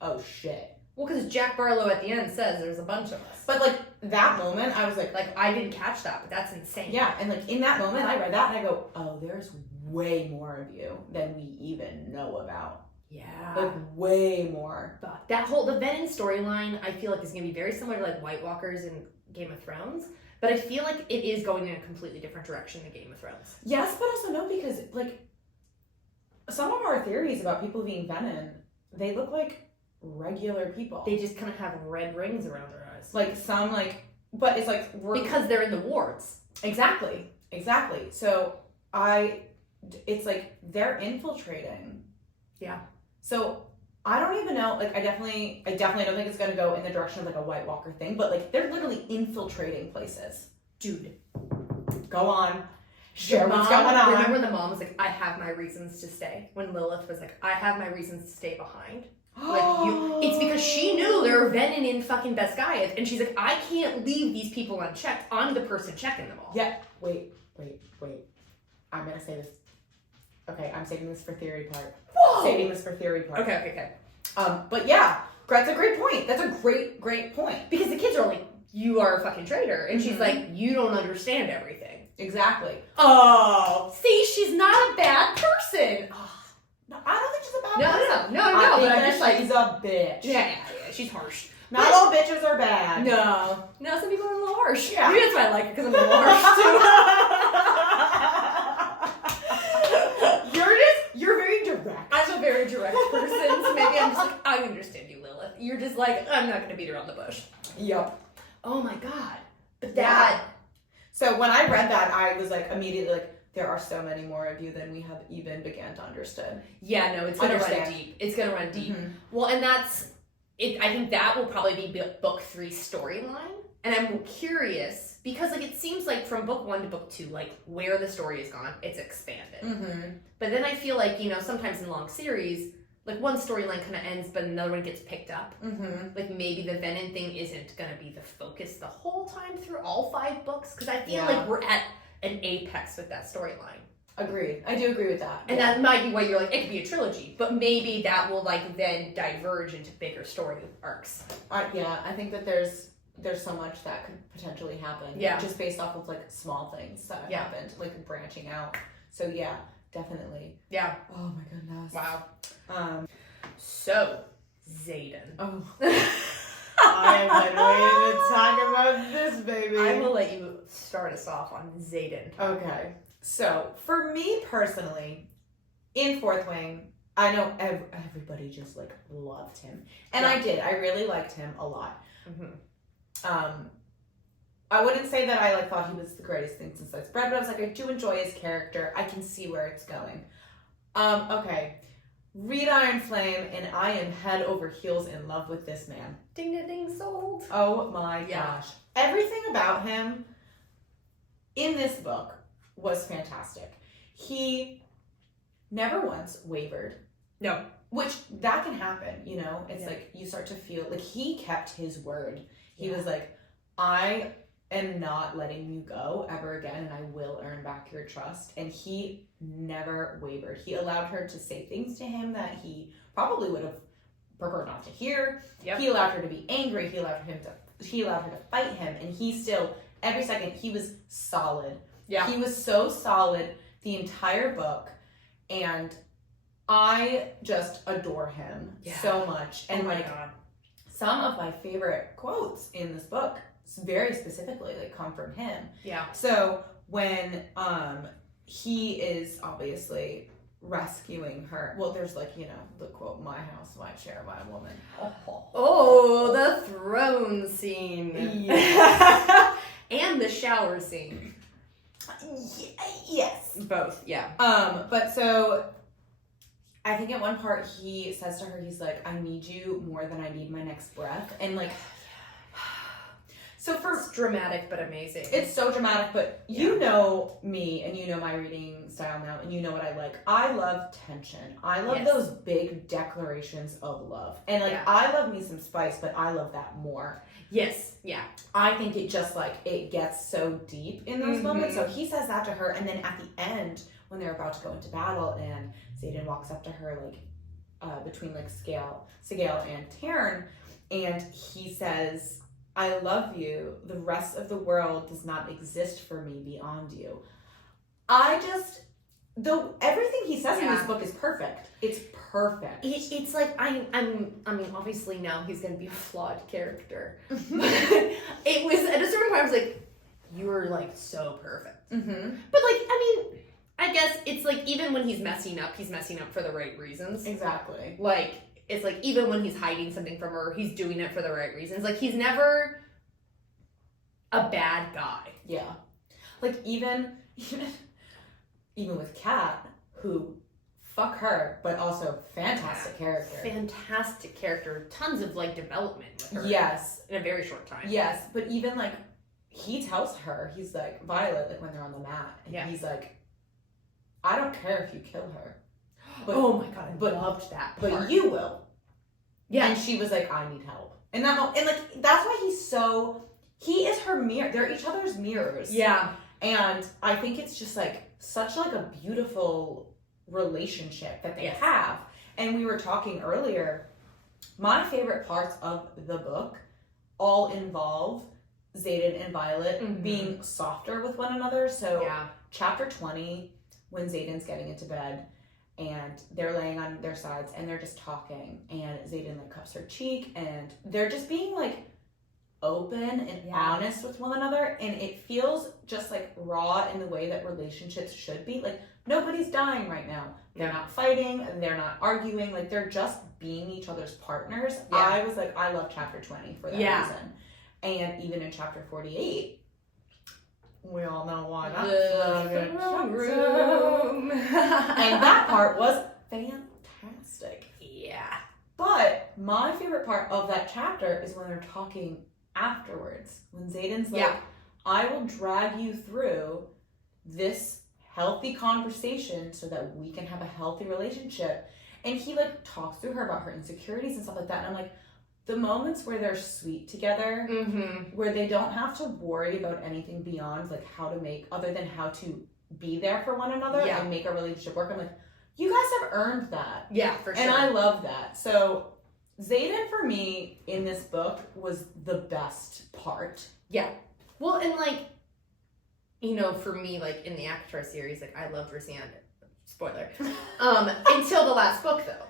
oh shit. Well, because Jack Barlow at the end says there's a bunch of us. But that moment, I was like, I didn't catch that, but that's insane. Yeah, and in that moment, I read that and I go, oh, there's way more of you than we even know about. Yeah. Way more. But the Venom storyline, I feel is going to be very similar to White Walkers in Game of Thrones. But I feel it is going in a completely different direction than Game of Thrones. Yes, but also no, because, some of our theories about people being Venom, they look like regular people. They just kind of have red rings around their eyes. But it's because they're in the wards. Exactly. So, it's they're infiltrating. Yeah. So, I don't even know, I definitely don't think it's going to go in the direction of, a White Walker thing, but, they're literally infiltrating places. Dude. Go on. Share what's going on. Remember when the mom was like, I have my reasons to stay? When Lilith was like, I have my reasons to stay behind. It's because she knew there were Venom in fucking Beskayeth, and she's like, I can't leave these people unchecked. I'm the person checking them all. Yeah. Wait. I'm going to say this. Okay, I'm saving this for theory part. Whoa! Saving this for theory part. Okay. But yeah, that's a great point. That's a great point. Because the kids are like, you are a fucking traitor. And she's Mhm. like, you don't understand everything. Exactly. Oh, see, she's not a bad person. No, I don't think she's a bad No, I but think I'm that just like, she's a bitch. yeah, she's harsh. Not But- all bitches are bad. No, some people are a little harsh. Yeah. Maybe that's why I like it, because I'm a little harsh too. You're very direct. I'm a very direct person, so maybe I'm just like, I understand you, Lilith. You're just like, I'm not going to beat around the bush. Yep. Oh my god. But Yeah. So when I read that, I was like immediately like, there are so many more of you than we have even began to understand. Yeah, no, it's going to run Understand. deep. It's going to run deep. Mhm. Well, and that's it. I think that will probably be book 3 storyline. And I'm curious because like it seems like from book 1 to book 2, like where the story has gone, it's expanded. Mm-hmm. But then I feel like, sometimes in long series, like one storyline kind of ends, but another one gets picked up. Mm-hmm. Like maybe the Venom thing isn't going to be the focus the whole time through all 5 books. Because I feel like we're at an apex with that storyline. Agreed. I do agree with that. And that might be why you're like, it could be a trilogy, but maybe that will like then diverge into bigger story arcs. Yeah, I think that there's so much that could potentially happen. Yeah. Just based off of like small things that have happened, like branching out. So yeah, definitely. Yeah. Oh my goodness. Wow. Um. So, Xaden. Oh. I've been waiting to talk about this, baby. I will let you start us off on Xaden. Okay. So for me personally, in Fourth Wing, I know everybody just like loved him, and I did. I really liked him a lot. Mm-hmm. I wouldn't say that I like thought he was the greatest thing since sliced bread, but I was like, I do enjoy his character. I can see where it's going. Okay. Read Iron Flame, and I am head over heels in love with this man. Ding ding ding, sold. Oh my Yeah. gosh. Everything about him in this book was fantastic. He never once wavered. No. Which, that can happen, It's like, you start to feel, like, he kept his word. He was like, I am not letting you go ever again, and I will earn back your trust. And he never wavered. He allowed her to say things to him that he probably would have preferred not to hear. Yep. He allowed her to be angry. He allowed her to fight him, and he still, every second, he was solid. Yeah. He was so solid the entire book, and I just adore him so much. And oh my like, god. some of my favorite quotes in this book, very specifically, like, come from him. Yeah. So when he is obviously rescuing her, well, there's like, the quote, "My house, my chair, my woman." Oh, the throne scene. Yes. And the shower scene. Yes. Both, yeah. But so I think at one part he says to her, he's like, "I need you more than I need my next breath." And like, so It's dramatic but amazing. it's so dramatic, but you know me and you know my reading style now, and you know what I like. I love tension. I love those big declarations of love. And like, I love me some spice, but I love that more. Yes, yeah. I think it just like, it gets so deep in those moments. So he says that to her, and then at the end, when they're about to go into battle, and Xaden walks up to her, like, between like Sigale and Taryn, and he says, "I love you. The rest of the world does not exist for me beyond you." Everything he says in this book is perfect. It's perfect. It's like, I mean, obviously now he's going to be a flawed character. But it was, at a certain point, I was like, you were like so perfect. Mm-hmm. But like, I mean, I guess it's like, even when he's messing up for the right reasons. Exactly. Like, it's like, even when he's hiding something from her, he's doing it for the right reasons. Like, he's never a bad guy. Yeah. Like, even with Kat, who, fuck her, but also fantastic character. Fantastic character. Tons of, like, development with her. Yes. In a very short time. Yes, but even, like, he tells her, he's like, Violet, like, when they're on the mat, and he's like, "I don't care if you kill her. But, oh my god, I loved that part. But you will." Yeah. And she was like, "I need help." And like, that's why he is her mirror. They're each other's mirrors. Yeah. And I think it's just like such like a beautiful relationship that they Yes. have. And we were talking earlier, my favorite parts of the book all involve Xaden and Violet being softer with one another. So chapter 20, when Xaden's getting into bed and they're laying on their sides and they're just talking, and Xaden like cups her cheek, and they're just being like open and honest with one another, and it feels just like raw in the way that relationships should be. Like, nobody's dying right now. They're not fighting, they're not arguing, like they're just being each other's partners. I was like, I love chapter 20 for that reason. And even in chapter 48, we all know why that's the throne room. and that part was fantastic. Yeah. But my favorite part of that chapter is when they're talking afterwards. When Xaden's like, I will drag you through this healthy conversation so that we can have a healthy relationship. And he like talks through her about her insecurities and stuff like that. And I'm like, the moments where they're sweet together, where they don't have to worry about anything beyond like how to make, other than how to be there for one another and make a relationship work. I'm like, you guys have earned that. Yeah, for sure. And I love that. So Xaden for me in this book was the best part. Yeah. Well, and like, you know, for me, like in the Avatar series, like I loved Rhysand. Spoiler. Until the last book though.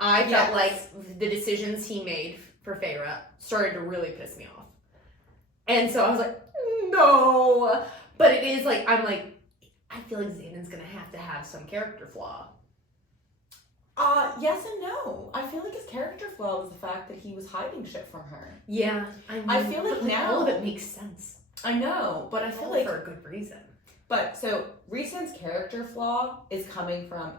I felt like the decisions he made for Feyre started to really piss me off. And so I was like, no. But it is like, I'm like, I feel like Xanden's going to have some character flaw. Yes and no. I feel like his character flaw was the fact that he was hiding shit from her. Yeah. I feel like now all of it makes sense. I know, but I feel like for a good reason. But so Rhysand's character flaw is coming from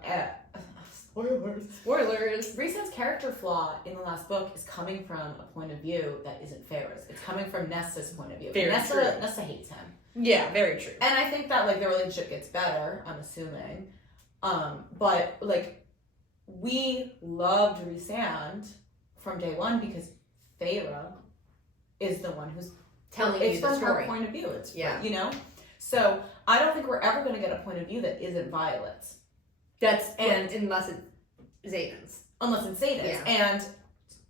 Spoilers. Rhysand's character flaw in the last book is coming from a point of view that isn't Feyre's. It's coming from Nesta's point of view. Nesta hates him. Yeah, very true. And I think that like the relationship gets better, I'm assuming. But like we loved Rhysand from day one because Feyre is the one who's telling you the story. It's from her point of view. It's you know? So I don't think we're ever going to get a point of view that isn't Violet's. Unless it's Xaden's. Unless it's Xaden's. Yeah. And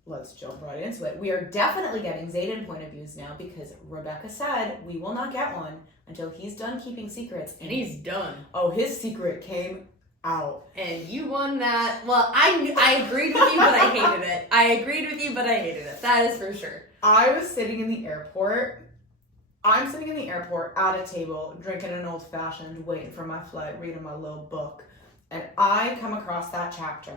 let's jump right into it. We are definitely getting Xaden point of views now because Rebecca said we will not get one until he's done keeping secrets. And he's done. Oh, his secret came out. And you won that. Well, I agreed with you, but I hated it. I agreed with you, but I hated it. That is for sure. I was sitting in the airport. I'm sitting in the airport at a table, drinking an old fashioned, waiting for my flight, reading my little book. And I come across that chapter.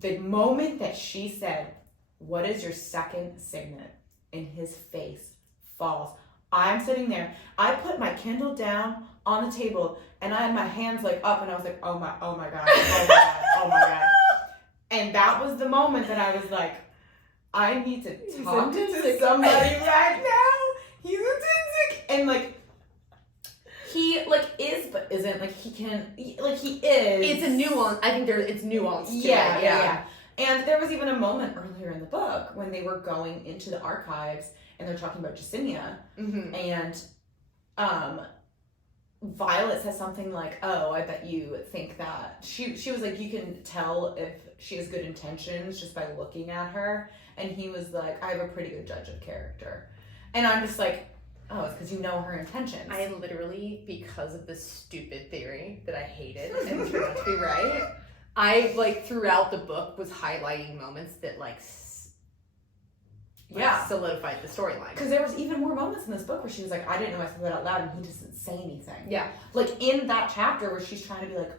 The moment that she said, "What is your second signet?" and his face falls. I'm sitting there. I put my Kindle down on the table and I had my hands like up and I was like, oh my God, oh my God, oh my God. And that was the moment that I was like, I need to talk to somebody right now. He's autistic. And like, he like is but isn't, like he can, like he is. It's a nuance. I think it's nuanced. Yeah. And there was even a moment earlier in the book when they were going into the archives and they're talking about Jacinia, and Violet says something like, "Oh, I bet you think that." She was like, "You can tell if she has good intentions just by looking at her." And he was like, "I have a pretty good judge of character." And I'm just like, oh, it's because you know her intentions. I literally, because of this stupid theory that I hated and turned out to be right, I, like, throughout the book was highlighting moments that, like solidified the storyline. Because there was even more moments in this book where she was like, I didn't know I said that out loud, and he just didn't say anything. Yeah. Like, in that chapter where she's trying to be like,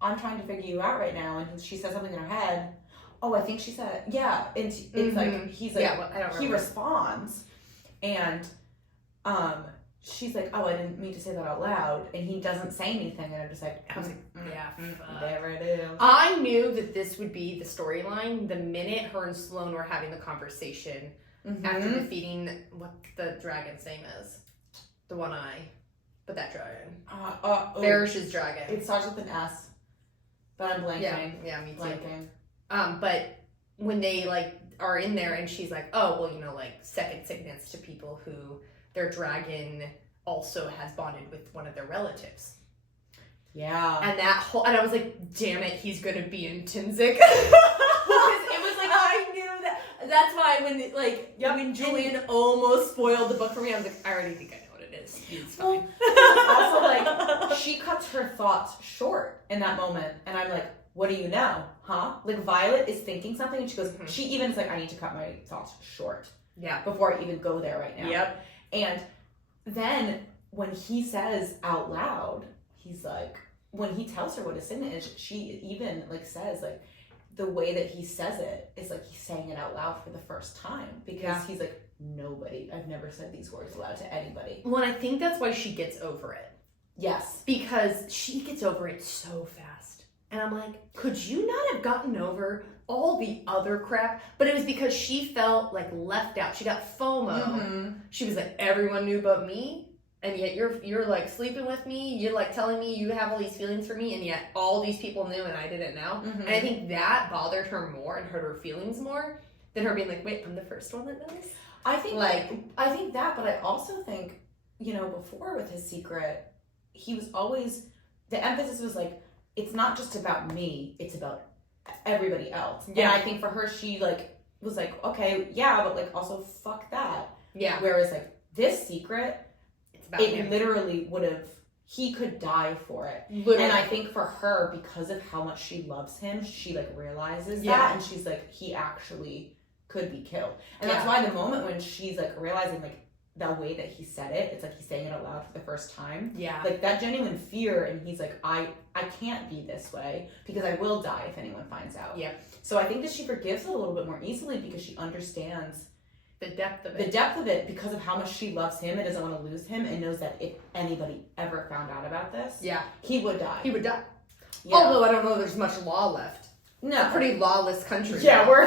I'm trying to figure you out right now, and she says something in her head. Oh, I think she said, yeah. And it's like, he's like, yeah, well, I don't remember. He responds, and she's like, oh, I didn't mean to say that out loud, and he doesn't say anything, and I'm just like, I was like, there it is. I knew that this would be the storyline the minute her and Sloane were having the conversation after defeating what the dragon's name is. The one eye. But that dragon. Varish's dragon. It starts with an S, but I'm blanking. Yeah, me too. Blanking. But when they, like, are in there and she's like, oh, well, you know, like, second signets to people who their dragon also has bonded with one of their relatives. Yeah. And I was like, damn it, he's gonna be in Tinzik. Because it was like, I knew that. That's why when Julian almost spoiled the book for me, I was like, I already think I know what it is. It's fine. Also, like, she cuts her thoughts short in that moment, and I'm like, what do you know? Huh? Like, Violet is thinking something, and she goes, she even is like, I need to cut my thoughts short. Yeah. Before I even go there right now. Yep. And then when he says out loud, he's like, when he tells her what his sin is, she even like says like the way that he says it is like he's saying it out loud for the first time because he's like, I've never said these words aloud to anybody. Well, and I think that's why she gets over it. Yes. Because she gets over it so fast. And I'm like, could you not have gotten over all the other crap? But it was because she felt like left out. She got FOMO. Mm-hmm. She was like, everyone knew but me. And yet you're like sleeping with me. You're like telling me you have all these feelings for me. And yet all these people knew and I didn't know. Mm-hmm. And I think that bothered her more and hurt her feelings more than her being like, wait, I'm the first one that knows? I think that, but I also think, before with his secret, he was always, the emphasis was like, it's not just about me, it's about everybody else. Yeah. And I think for her, she like was like, okay, yeah, but like also fuck that. Yeah. Whereas like this secret, it's about him. Literally would have, he could die for it. Literally. And I think for her, because of how much she loves him, she like realizes that, and she's like, he actually could be killed. And that's why the moment when she's like realizing like the way that he said it, it's like he's saying it out loud for the first time. Yeah. Like that genuine fear, and he's like, I can't be this way because I will die if anyone finds out. Yeah. So I think that she forgives it a little bit more easily because she understands the depth of it because of how much she loves him and doesn't want to lose him, and knows that if anybody ever found out about this, he would die. He would die. Yeah. Although I don't know there's much law left. No. It's a pretty lawless country. Yeah, now. We're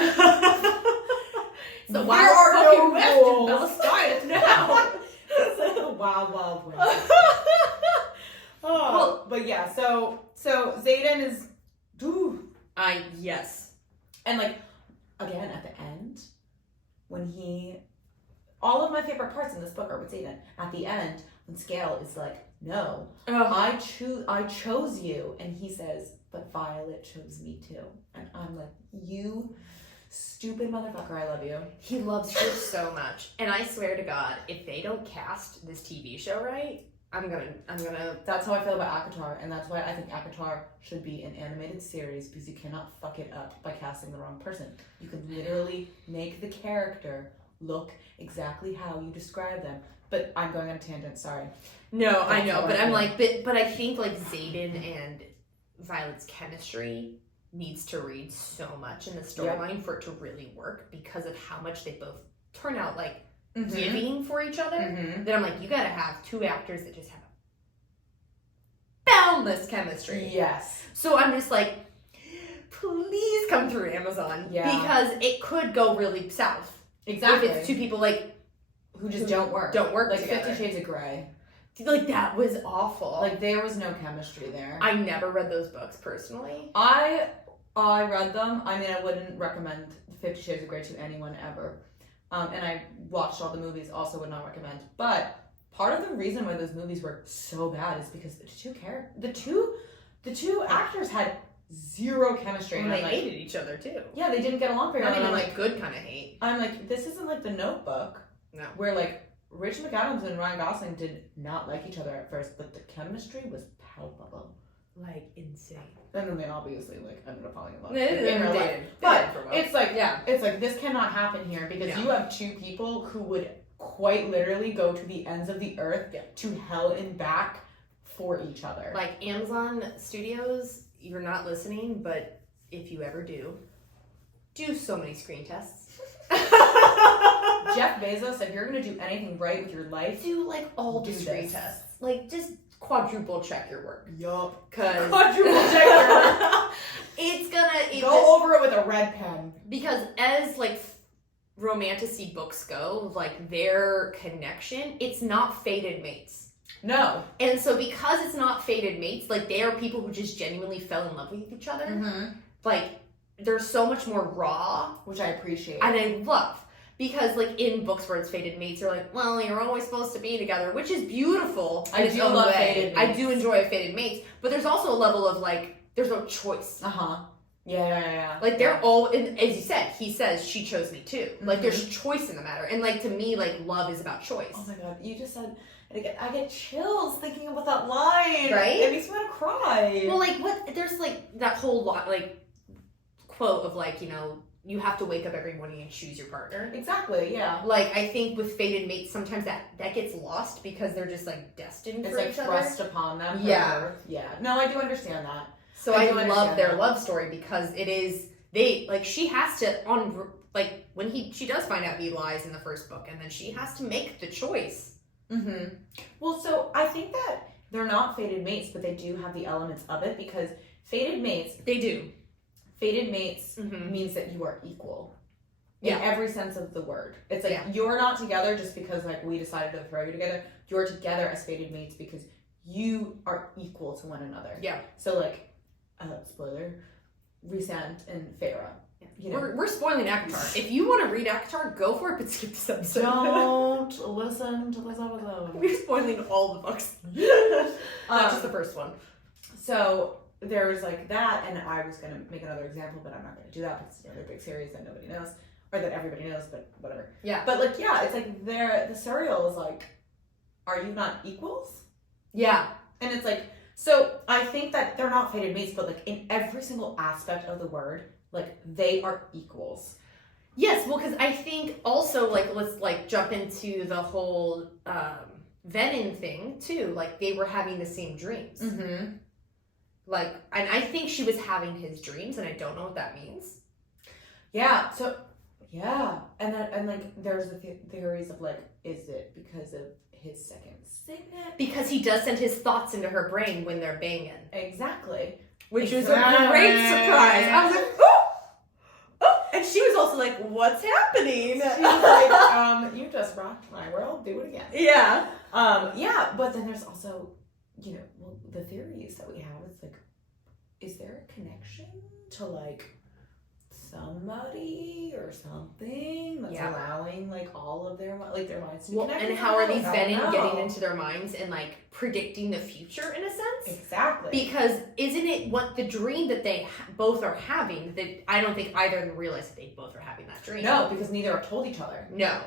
the wild fucking west in Palestine now. It's like the wild, wild west. But yeah, so Xaden is, yes. And like, again, at the end, when all of my favorite parts in this book are with Xaden. At the end, when Scale is like, no, I chose you. And he says, but Violet chose me too. And I'm like, you stupid motherfucker, I love you. He loves her so much. And I swear to God, if they don't cast this TV show right, I'm gonna. That's how I feel about ACOTAR, and that's why I think ACOTAR should be an animated series, because you cannot fuck it up by casting the wrong person. You can literally make the character look exactly how you describe them. But I'm going on a tangent, sorry. No, I know, but I'm like, but I think like Xaden and Violet's chemistry needs to read so much in the storyline for it to really work, because of how much they both turn out like giving for each other. Then I'm like, you gotta have two actors that just have boundless chemistry. Yes. So I'm just like, please come through Amazon, because it could go really south. Exactly. If it's two people like who just don't work like together. 50 Shades of Grey. Like, that was awful. Like, there was no chemistry there. I never read those books personally. I read them. I mean, I wouldn't recommend 50 Shades of Grey to anyone ever. And I watched all the movies, also would not recommend. But part of the reason why those movies were so bad is because the two actors had zero chemistry. And they hated each other too. Yeah, they didn't get along very well. Not even like good kind of hate. I'm like, this isn't like The Notebook. No. Where like Rachel McAdams and Ryan Gosling did not like each other at first, but the chemistry was palpable. Like, insane. And then they obviously like ended up falling in love. In real life. But it's like, it's like, this cannot happen here, because you have two people who would quite literally go to the ends of the earth, to hell and back for each other. Like, Amazon Studios, you're not listening, but if you ever do so many screen tests. Jeff Bezos, if you're going to do anything right with your life, do like all the screen tests. Like, just quadruple check your work. Yup. Quadruple check your work. It's gonna... Go over it with a red pen. Because as, like, romantasy books go, like, their connection, it's not fated mates. No. And so because it's not fated mates, like, they are people who just genuinely fell in love with each other. Like, they're so much more raw. Which I appreciate. And I love. Because, like, in books where it's fated mates, you're like, well, you're always supposed to be together, which is beautiful. I do love fated mates. I do enjoy fated mates. But there's also a level of, like, there's no choice. Yeah. Like, they're all, and as you said, he says, she chose me too. Like, there's choice in the matter. And, like, to me, like, love is about choice. Oh my god, you just said, I get chills thinking about that line. Right? It makes me want to cry. Well, like, there's, like, that whole lot, like, quote of, like, you know, you have to wake up every morning and choose your partner. Exactly, yeah. Like, I think with fated mates, sometimes that gets lost because they're just, like, destined for each other. It's, like, thrust upon them. Yeah. Yeah. No, I do understand that. So I love their love story because it is, she has to, when she does find out he lies in the first book, and then she has to make the choice. Mm-hmm. Well, so I think that they're not fated mates, but they do have the elements of it, because fated mates... They do. Fated mates means that you are equal. Yeah. In every sense of the word. It's like, you're not together just because, like, we decided to throw you together. You're together as fated mates because you are equal to one another. Yeah. So, like, spoiler, Rhysand and Feyre. Yeah. You know. We're spoiling ACOTAR. If you want to read ACOTAR, go for it, but skip this episode. Don't listen to this episode. We're spoiling all the books. Not just the first one. So... There's like that, and I was going to make another example, but I'm not going to do that because it's another big series that nobody knows, or that everybody knows, but whatever. Yeah. But like, yeah, it's like the serial is like, are you not equals? Yeah. And it's like, so I think that they're not fated mates, but like in every single aspect of the word, like they are equals. Yes, well, because I think also, like, let's like jump into the whole Venom thing too. Like, they were having the same dreams. Mm-hmm. Like, and I think she was having his dreams, and I don't know what that means. Yeah. So, yeah, and like, there's the theories of like, is it because of his second signet? Because he does send his thoughts into her brain when they're banging. Exactly. Which was a great surprise. I was like, oh, and she was also like, what's happening? She was like, you just rocked my world. Do it again. Yeah. Yeah, but then there's also, you know, well, the theories that we have. It's like, is there a connection to like somebody or something that's allowing like all of their minds to connect? And how are these Venom getting into their minds and like predicting the future in a sense? Exactly. Because isn't it what the dream that they both are having that I don't think either of them realize that they both are having that dream. No, because neither have told each other. No.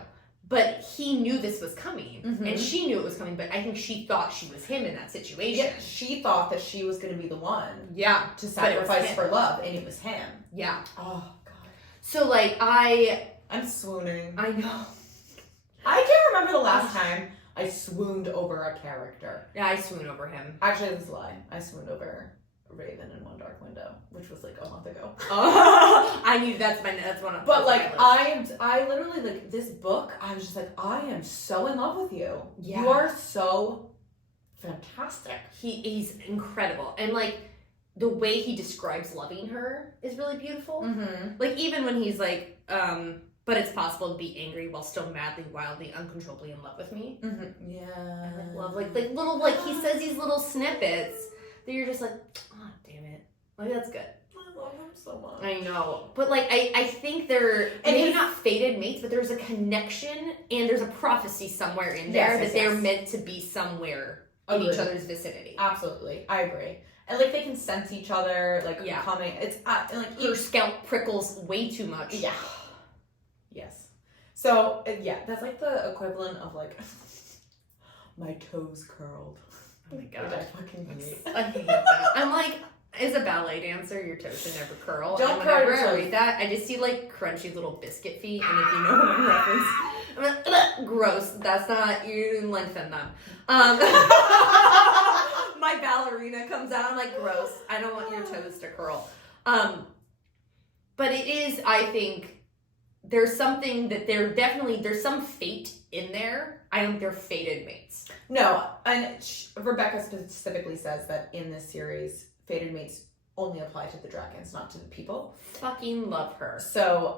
But he knew this was coming, and she knew it was coming, but I think she thought she was him in that situation. Yeah, she thought that she was going to be the one to sacrifice for love, and it was him. Yeah. Oh, God. So, like, I'm swooning. I know. I can't remember the last time I swooned over a character. Yeah, I swooned over him. Actually, this is a lie. I swooned over Raven in One Dark Window, which was like a month ago. I knew that's one of. But like I literally like this book. I was just like, I am so in love with you. Yeah. You are so fantastic. He's incredible, and like the way he describes loving her is really beautiful. Mm-hmm. Like even when he's like, but it's possible to be angry while still madly, wildly, uncontrollably in love with me. Mm-hmm. Yeah. I like love like little like he says these little snippets that you're just like, oh damn it, like that's good. I love him so much. I know, but like I think they're maybe not fated mates, but there's a connection and there's a prophecy somewhere in there that they're meant to be somewhere in each other's vicinity. Absolutely, I agree. And like they can sense each other, like coming. It's like her scalp prickles way too much. Yeah. Yes. So that's like the equivalent of like my toes curled. Oh my god. Which I fucking hate. I hate that. I'm like, as a ballet dancer, your toes should never curl. Don't and curl whenever your I toes. read that, I just see like crunchy little biscuit feet, and if you know what I'm referencing, I'm like, ugh, gross. That's not, you lengthen them. My ballerina comes out, I'm like, gross. I don't want your toes to curl. But it is, I think, there's something that there's some fate in there. I don't think they're fated mates. No, and Rebecca specifically says that in this series, fated mates only apply to the dragons, not to the people. Fucking love her. So,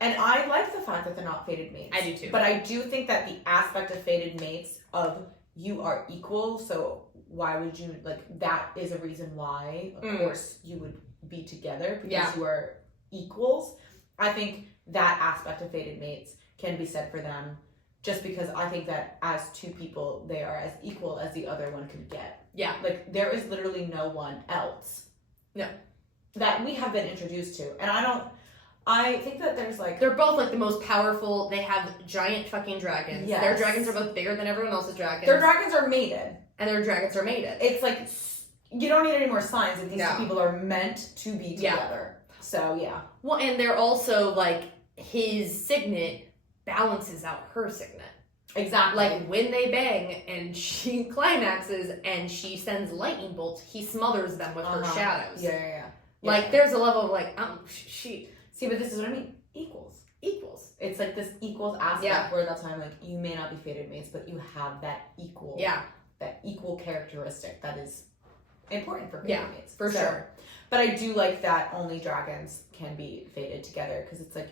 and I like the fact that they're not fated mates. I do too. But I do think that the aspect of fated mates of you are equal, so why would you, like, that is a reason why, of course, you would be together, because you are equals. I think that aspect of fated mates can be said for them, just because I think that as two people, they are as equal as the other one could get. Yeah. Like, there is literally no one else. No. That we have been introduced to. And I think that there's like... They're both like the most powerful. They have giant fucking dragons. Yes. Their dragons are both bigger than everyone else's dragons. Their dragons are mated. And their dragons are mated. It's like, you don't need any more signs that these two people are meant to be together. Yeah. So, yeah. Well, and they're also like, his signet balances out her signet. Exactly. Like, when they bang and she climaxes and she sends lightning bolts, he smothers them with her shadows. Yeah. Like, there's a level of like, she... See, but this is what I mean. Equals. It's like this equals aspect where that's why I'm like, you may not be fated mates, but you have that equal. Yeah. That equal characteristic that is important for fated mates. For sure. But I do like that only dragons can be fated together, because it's like,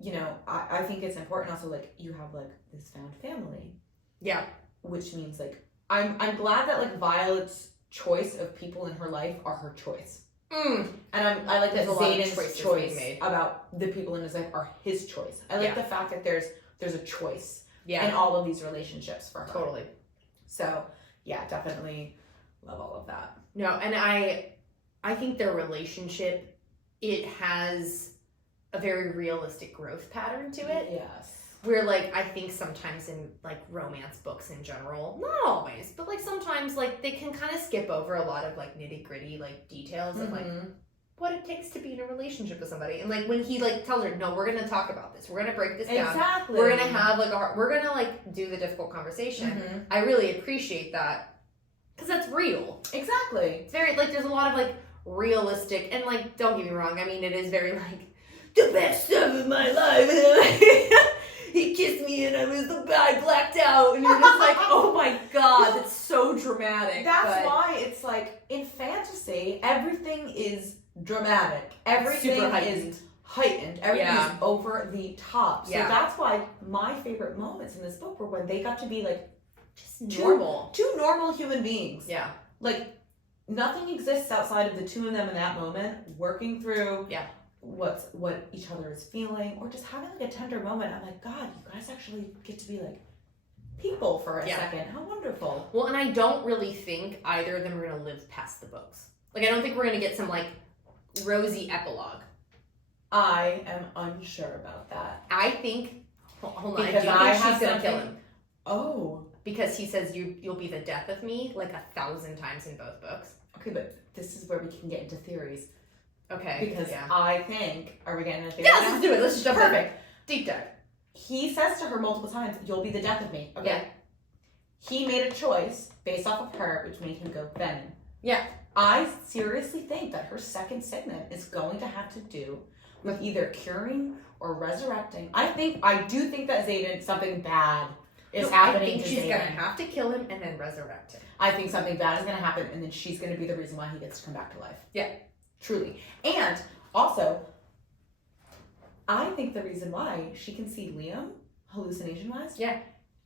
you know, I think it's important also, like, you have like this found family. Yeah. Which means like, I'm glad that like Violet's choice of people in her life are her choice. And I like that Xaden's choice about the people in his life are his choice. I like the fact that there's a choice in all of these relationships for her. Totally. So, yeah, definitely love all of that. No, and I think their relationship, it has a very realistic growth pattern to it. Yes. Where, like, I think sometimes in, like, romance books in general, not always, but, like, sometimes, like, they can kind of skip over a lot of, like, nitty-gritty, like, details of, like, what it takes to be in a relationship with somebody. And, like, when he, like, tells her, no, we're going to talk about this. We're going to break this down. Exactly. We're going to have, like, we're going to, like, do the difficult conversation. I really appreciate that. Because that's real. Exactly. It's very, like, there's a lot of, like, realistic, and, like, don't get me wrong, I mean, it is very, like, the best time of my life. He kissed me and I blacked out, and you're just like, oh my god, that's so dramatic. That's why it's like, in fantasy, everything is dramatic. Everything is heightened. Everything is over the top. So that's why my favorite moments in this book were when they got to be like, just normal. Two normal human beings. Yeah. Like, nothing exists outside of the two of them in that moment, working through what each other is feeling, or just having like a tender moment. I'm like, God, you guys actually get to be like people for a second. How wonderful. Well, and I don't really think either of them are going to live past the books. Like, I don't think we're going to get some like rosy epilogue. I am unsure about that. I think, hold on, because I think she's going to kill him. Oh. Because he says you'll be the death of me like 1,000 times in both books. Okay, but this is where we can get into theories. Okay. Because I think, are we getting into theories? Yeah, let's do it. Let's just jump in. Deep dive. He says to her multiple times, you'll be the death of me. Okay. Yeah. He made a choice based off of her, which made him go venom. Yeah. I seriously think that her second signet is going to have to do with either curing or resurrecting. I do think that Xaden, something bad is happening. I think she's going to have to kill him and then resurrect him. I think something bad is going to happen, and then she's going to be the reason why he gets to come back to life. Yeah. Truly. And also, I think the reason why she can see Liam, hallucination-wise,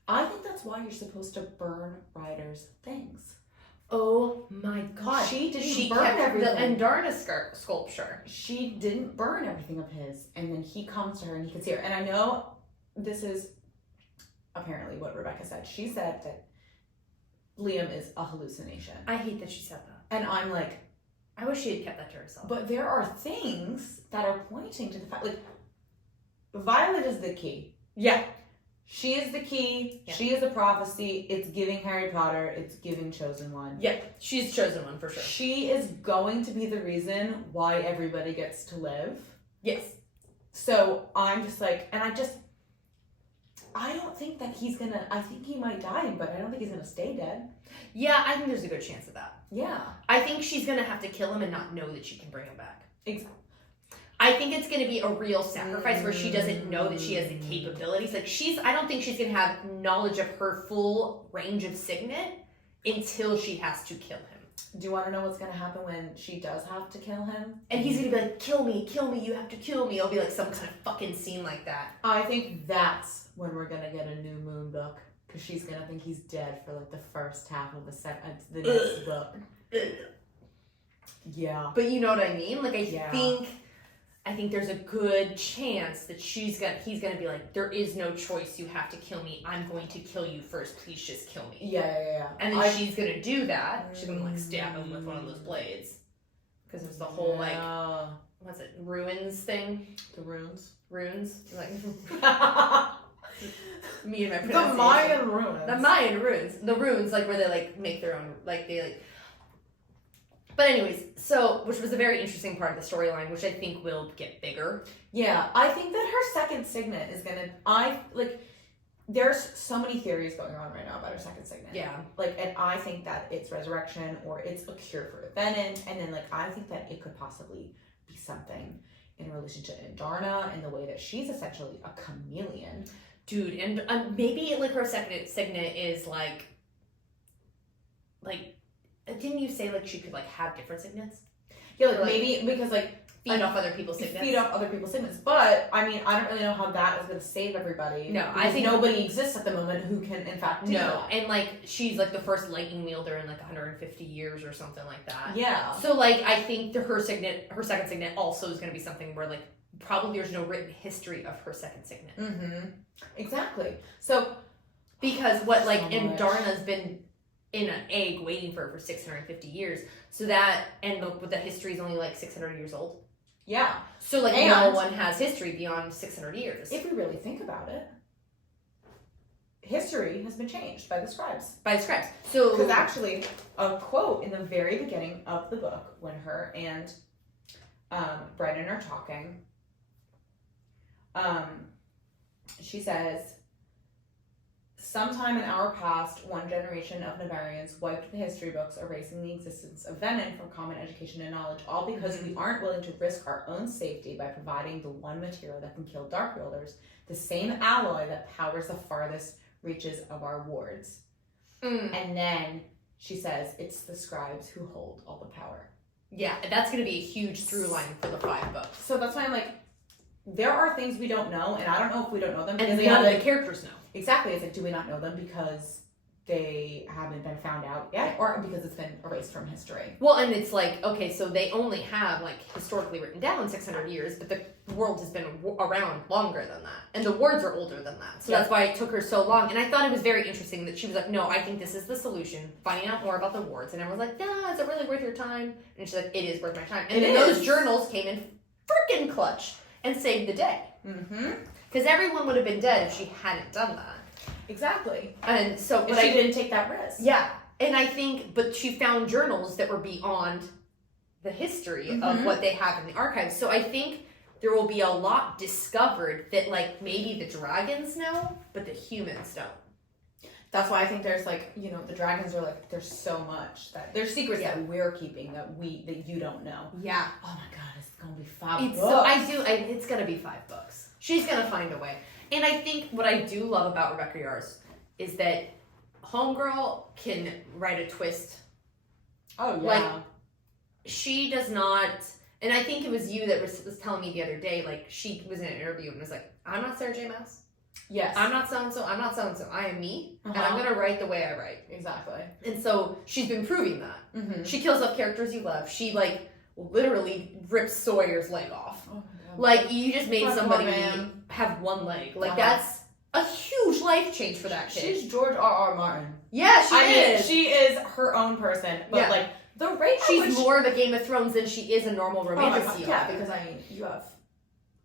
I think that's why you're supposed to burn Ryder's things. Oh my god. She didn't burn everything. The Andarna sculpture. She didn't burn everything of his, and then he comes to her and he can see her. And I know this is apparently what Rebecca said. She said that Liam is a hallucination. I hate that she said that. And I'm like, I wish she had kept that to herself. But there are things that are pointing to the fact, like, Violet is the key. Yeah. She is the key. Yeah. She is a prophecy. It's giving Harry Potter. It's giving Chosen One. Yeah, she's Chosen One for sure. She is going to be the reason why everybody gets to live. Yes. So I'm just like, and I don't think that he's gonna, I think he might die, but I don't think he's gonna stay dead. Yeah, I think there's a good chance of that. Yeah. I think she's gonna have to kill him and not know that she can bring him back. Exactly. I think it's going to be a real sacrifice where she doesn't know that she has the capabilities. Like, I don't think she's going to have knowledge of her full range of signet until she has to kill him. Do you want to know what's going to happen when she does have to kill him? And he's going to be like, kill me, you have to kill me. It'll be like some kind of fucking scene like that. I think that's when we're going to get a New Moon book. Because she's going to think he's dead for like the first half of the next book. Yeah. But you know what I mean? Like, I think... I think there's a good chance that he's gonna be like, there is no choice, you have to kill me. I'm going to kill you first. Please just kill me. Yeah. And then she's gonna do that. She's gonna like stab him with one of those blades. Because there's the whole like, what's it, ruins thing? The runes. Runes? Like, me and my The pronunciation. Mayan ruins. The Mayan runes. The runes, like, where they, like, make their own, like, they, like... But anyways, so, which was a very interesting part of the storyline, which I think will get bigger. Yeah, I think that her second signet is gonna, there's so many theories going on right now about her second signet. Yeah. Like, and I think that it's resurrection, or it's a cure for venom, and then, like, I think that it could possibly be something in relation to Darna, and the way that she's essentially a chameleon. Dude, and maybe, like, her second signet is, like, didn't you say, like, she could, like, have different signets? Yeah, like, maybe, because, like, feed off other people's signets. Feed off other people's signets. But, I mean, I don't really know how that is going to save everybody. No, I think nobody exists at the moment who can, in fact, do that. And, like, she's, like, the first lightning wielder in, like, 150 years or something like that. Yeah. So, like, I think her second signet also is going to be something where, like, probably there's no written history of her second signet. Mm-hmm. Exactly. So, because what, like, and Darna's been in an egg waiting for her for 650 years. So that, and the history is only, like, 600 years old. Yeah. So, like, no one has history beyond 600 years. If we really think about it, history has been changed by the scribes. So, because actually, a quote in the very beginning of the book, when her and Brennan are talking, she says, "Sometime in our past, one generation of Navarians wiped the history books, erasing the existence of venom from common education and knowledge, all because we aren't willing to risk our own safety by providing the one material that can kill dark wielders, the same alloy that powers the farthest reaches of our wards." And then she says, "It's the scribes who hold all the power." Yeah, that's going to be a huge through line for the 5 books. So that's why I'm like, there are things we don't know, and I don't know if we don't know them. And none of the characters know. Exactly. It's like, do we not know them because they haven't been found out yet, or because it's been erased from history? Well, and it's like, okay, so they only have, like, historically written down 600 years, but the world has been around longer than that. And the words are older than that. So that's why it took her so long. And I thought it was very interesting that she was like, no, I think this is the solution, finding out more about the wards. And everyone's like, nah, is it really worth your time? And she's like, it is worth my time. And then those journals came in freaking clutch and saved the day. Because everyone would have been dead if she hadn't done that. Exactly. And so, but she didn't take that risk. Yeah. And I think, but she found journals that were beyond the history of what they have in the archives. So I think there will be a lot discovered that, like, maybe the dragons know, but the humans don't. That's why I think there's, like, you know, the dragons are like, there's so much that there's secrets that we're keeping that you don't know. Yeah. Oh my God, it's gonna be 5 books. It's gonna be 5 books. She's gonna find a way. And I think what I do love about Rebecca Yarros is that Homegirl can write a twist. Oh, yeah. Like, she does not, and I think it was you that was telling me the other day, like, she was in an interview and was like, I'm not Sarah J. Maas. Yes. I'm not so-and-so, I'm not so-and-so. I am me, and I'm going to write the way I write. Exactly. And so she's been proving that. She kills off characters you love. She, like, literally rips Sawyer's leg off. Oh, like, you just made somebody have one leg. Like, that's a huge life change for that kid. She's George R.R. Martin. Yeah, she is. She is her own person. But, like, the rate she's more of a Game of Thrones than she is a normal romantic. Yeah, because, I mean, you have...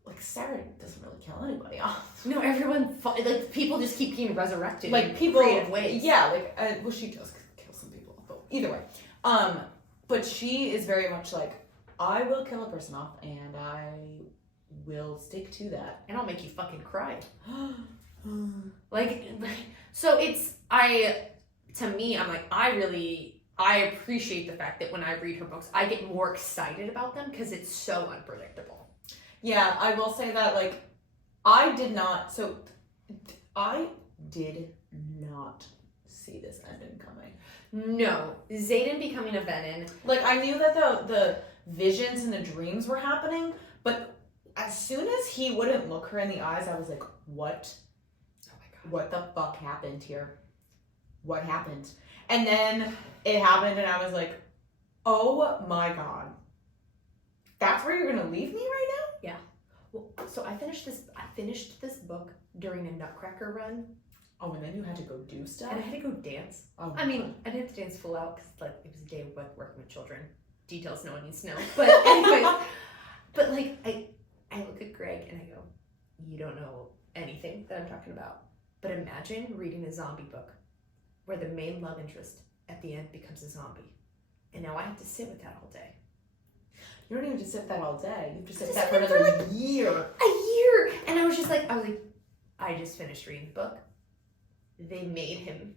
Like, Sarah doesn't really kill anybody off. No, everyone... Like, people just keep being resurrected in creative ways. Yeah, like... well, she does kill some people. But either way. But she is very much like, I will kill a person off, and I will stick to that. And I'll make you fucking cry. like, so it's... To me, I'm like, I appreciate the fact that when I read her books, I get more excited about them because it's so unpredictable. Yeah, I will say that, like, I did not see this ending coming. No. Xaden becoming a Venin. Like, I knew that the visions and the dreams were happening, but as soon as he wouldn't look her in the eyes, I was like, what? Oh my God. What the fuck happened here? What happened? And then it happened, and I was like, oh my God. That's where you're going to leave me right now? Yeah. Well, so I finished this book during a Nutcracker run, Oh, and then you had to go do stuff? and I had to go dance. Oh, I mean, God. I didn't have to dance full out because like it was a day of working with children. Details no one needs to know. But anyways, but like I look at Greg and I go, you don't know anything that I'm talking about. But imagine reading a zombie book where the main love interest at the end becomes a zombie. And now I have to sit with that all day. You don't even have to sit with that all day. You have to sit with Just that for sit another for, year. A year! And I was like, I just finished reading the book. They made him.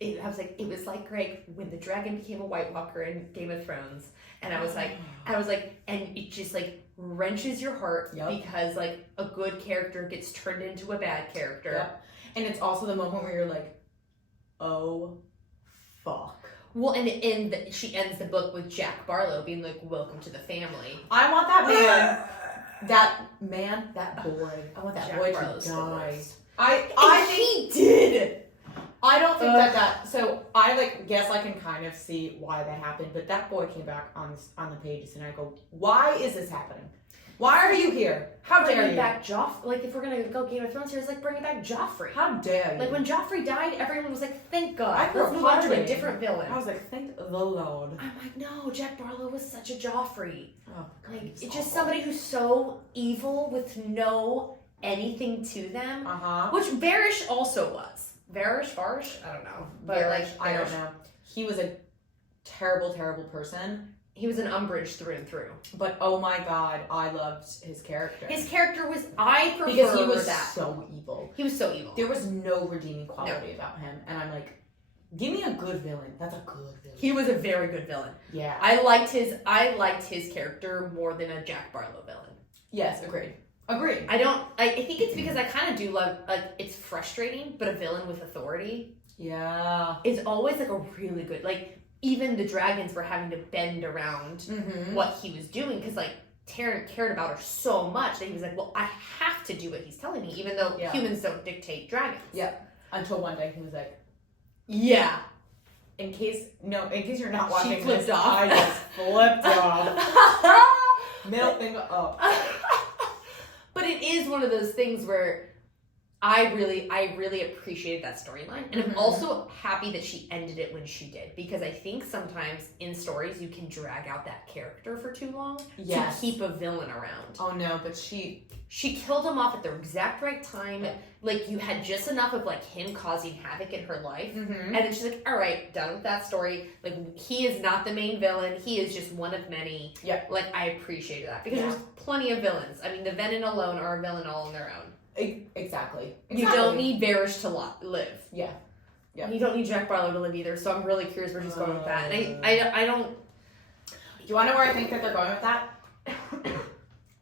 It was like Greg when the dragon became a White Walker in Game of Thrones. And I was like, and it just like wrenches your heart because like a good character gets turned into a bad character. Yep. And it's also the moment where you're like, oh, fuck. Well, and she ends the book with Jack Barlow being like, welcome to the family. I want that that boy. I want that Jack boy Barlow's to the die. worst. I think he did. I don't think that so I guess I can kind of see why that happened, but that boy came back on the pages and I go, why is this happening? Why are you here? How dare you? Back Joffrey. Like if we're gonna go Game of Thrones here, it's like bringing back Joffrey. How dare you? Like when Joffrey died, everyone was like, thank God. I Let's move on to a different villain. I was like, thank the Lord. I'm like, no, Jack Barlow was such a Joffrey. Oh, God, Like it's awful. just somebody who's so evil with no anything to them. Which Varys also was. Varys? I don't know. But Varys, I don't know. He was a terrible, terrible person. He was an Umbridge through and through. But oh my God, I loved his character. His character was, I prefer because he was that. so evil. He was so evil. There was no redeeming quality about him. And I'm like, give me a good villain. That's a good villain. He was a very good villain. Yeah. I liked his character more than a Jack Barlow villain. Yes, agreed. I think it's because I kind of do love, like, it's frustrating, but a villain with authority. Yeah. Is always like a really good, like, even the dragons were having to bend around what he was doing because, like, Taryn cared about her so much that he was like, well, I have to do what he's telling me, even though humans don't dictate dragons. Yeah. Until one day he was like, yeah. In case you're not watching She flipped this, off. I just flipped off. Middle finger up. But it is one of those things where I really appreciated that storyline. And I'm also happy that she ended it when she did. Because I think sometimes in stories you can drag out that character for too long to keep a villain around. Oh no, but she killed him off at the exact right time. Yeah. Like you had just enough of like him causing havoc in her life. And then she's like, all right, done with that story. Like he is not the main villain. He is just one of many. Yeah. Like I appreciated that. Because there's plenty of villains. I mean, the Venom alone are a villain all on their own. Exactly. You don't need Varys to live. Yeah. You don't need Jack Barlow to live either. So I'm really curious where she's going with that. And I don't. Do you want to know where I think that they're going with that?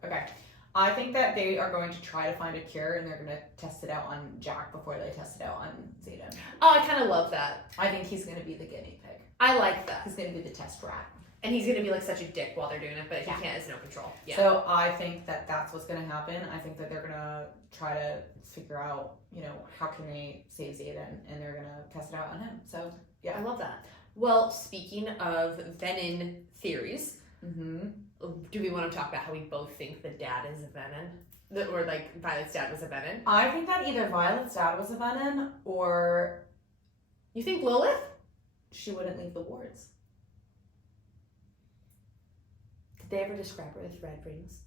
Okay. I think that they are going to try to find a cure and they're going to test it out on Jack before they test it out on Zayden. Oh, I kind of love that. I think he's going to be the guinea pig. I like that. He's going to be the test rat. And he's going to be like such a dick while they're doing it, but he can't, has no control. Yeah. So I think that that's what's going to happen. I think that they're going to try to figure out, how can they save Zayden, and they're going to test it out on him. So, yeah. I love that. Well, speaking of Venom theories, do we want to talk about how we both think the dad is a Venom? Or like Violet's dad was a Venom? I think that either Violet's dad was a Venom or... You think Lilith? She wouldn't leave the wards. Did they ever describe her with red rings?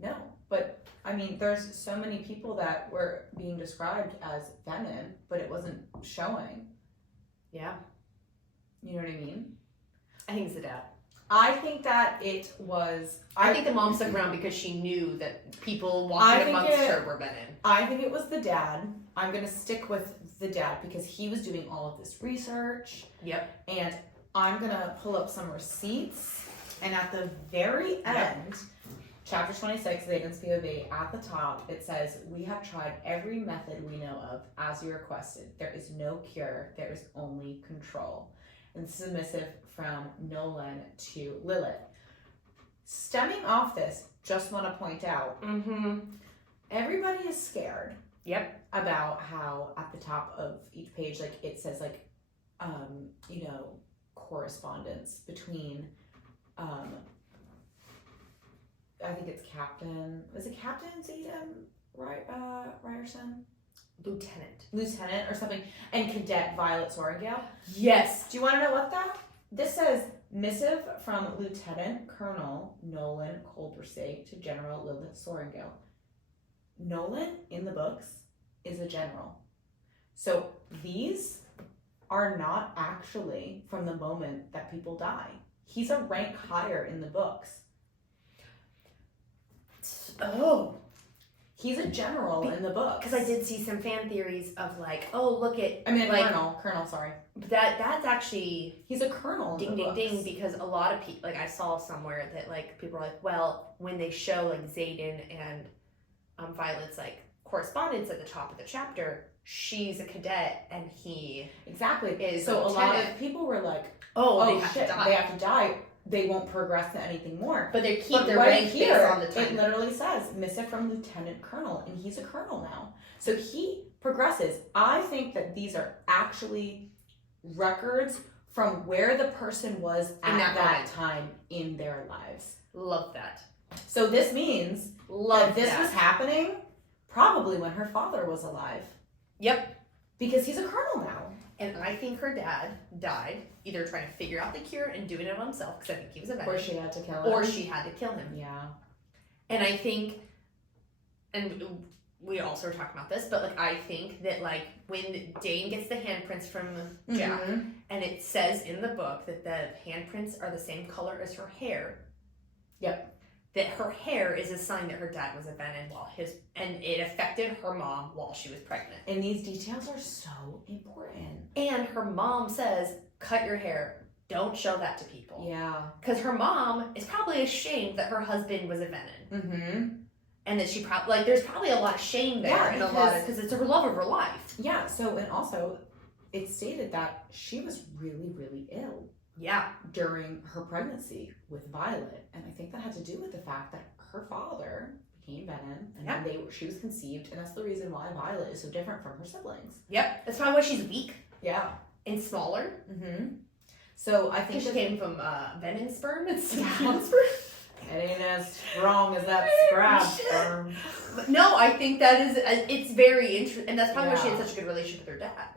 No, but I mean, there's so many people that were being described as Venom, but it wasn't showing. Yeah. You know what I mean? I think it's the dad. I think that it was... I think the mom stuck around because she knew that people walking amongst her were Venom. I think it was the dad. I'm going to stick with the dad because he was doing all of this research. Yep. And I'm going to pull up some receipts. And at the very end, chapter 26, Zayden's POV, at the top, it says, "We have tried every method we know of as you requested. There is no cure. There is only control." And submissive from Nolan to Lilith. Stemming off this, just want to point out, everybody is scared. Yep. About how at the top of each page, like it says, like, correspondence between I think it's Captain. Was it Captain Zayden Ryerson? Lieutenant or something. And Cadet Violet Sorengale. Yes. Do you want to know what that? This says missive from Lieutenant Colonel Nolan Culbertson to General Lilith Sorengale. Nolan in the books is a general. So these are not actually from the moment that people die. He's a rank higher in the books. Oh. He's a general in the books. Because I did see some fan theories of like, oh, look at... I mean, like, Colonel, sorry. That's actually... He's a colonel in the books. Ding, because a lot of people... Like, I saw somewhere that, like, people were like, well, when they show, like, Zayden and Violet's, like, correspondence at the top of the chapter, she's a cadet and he... Exactly. Is so a lot lieutenant. of people were like, they have shit, to die. they have to die. They won't progress to anything more. But they keep their right rank here, based on the time. it literally says missive from Lieutenant Colonel, and he's a colonel now. So he progresses. I think that these are actually records from where the person was at that time in their lives. Love that. So this means that this was happening probably when her father was alive. Yep. Because he's a colonel now. And I think her dad died either trying to figure out the cure and doing it on himself, because I think he was a veteran. Or she had to kill him. Or she had to kill him. Yeah. And I think, and we also were talking about this, but like I think that like when Dane gets the handprints from Jack, and it says in the book that the handprints are the same color as her hair. Yep. That her hair is a sign that her dad was a veteran and it affected her mom while she was pregnant. And these details are so important. And her mom says, cut your hair. Don't show that to people. Yeah. Because her mom is probably ashamed that her husband was a veteran. And that she probably, like, there's probably a lot of shame there. Yeah, and a lot of, because it's her love of her life. Yeah, so, and also, it stated that she was really, really ill. Yeah. During her pregnancy with Violet. And I think that had to do with the fact that her father became veteran, and then she was conceived, and that's the reason why Violet is so different from her siblings. Yep. That's probably why she's weak. Yeah. And smaller. So I think she came from venom sperm and sperm. It ain't as strong as that scrap sperm. No, I think that is, it's very interesting, and that's probably why she had such a good relationship with her dad.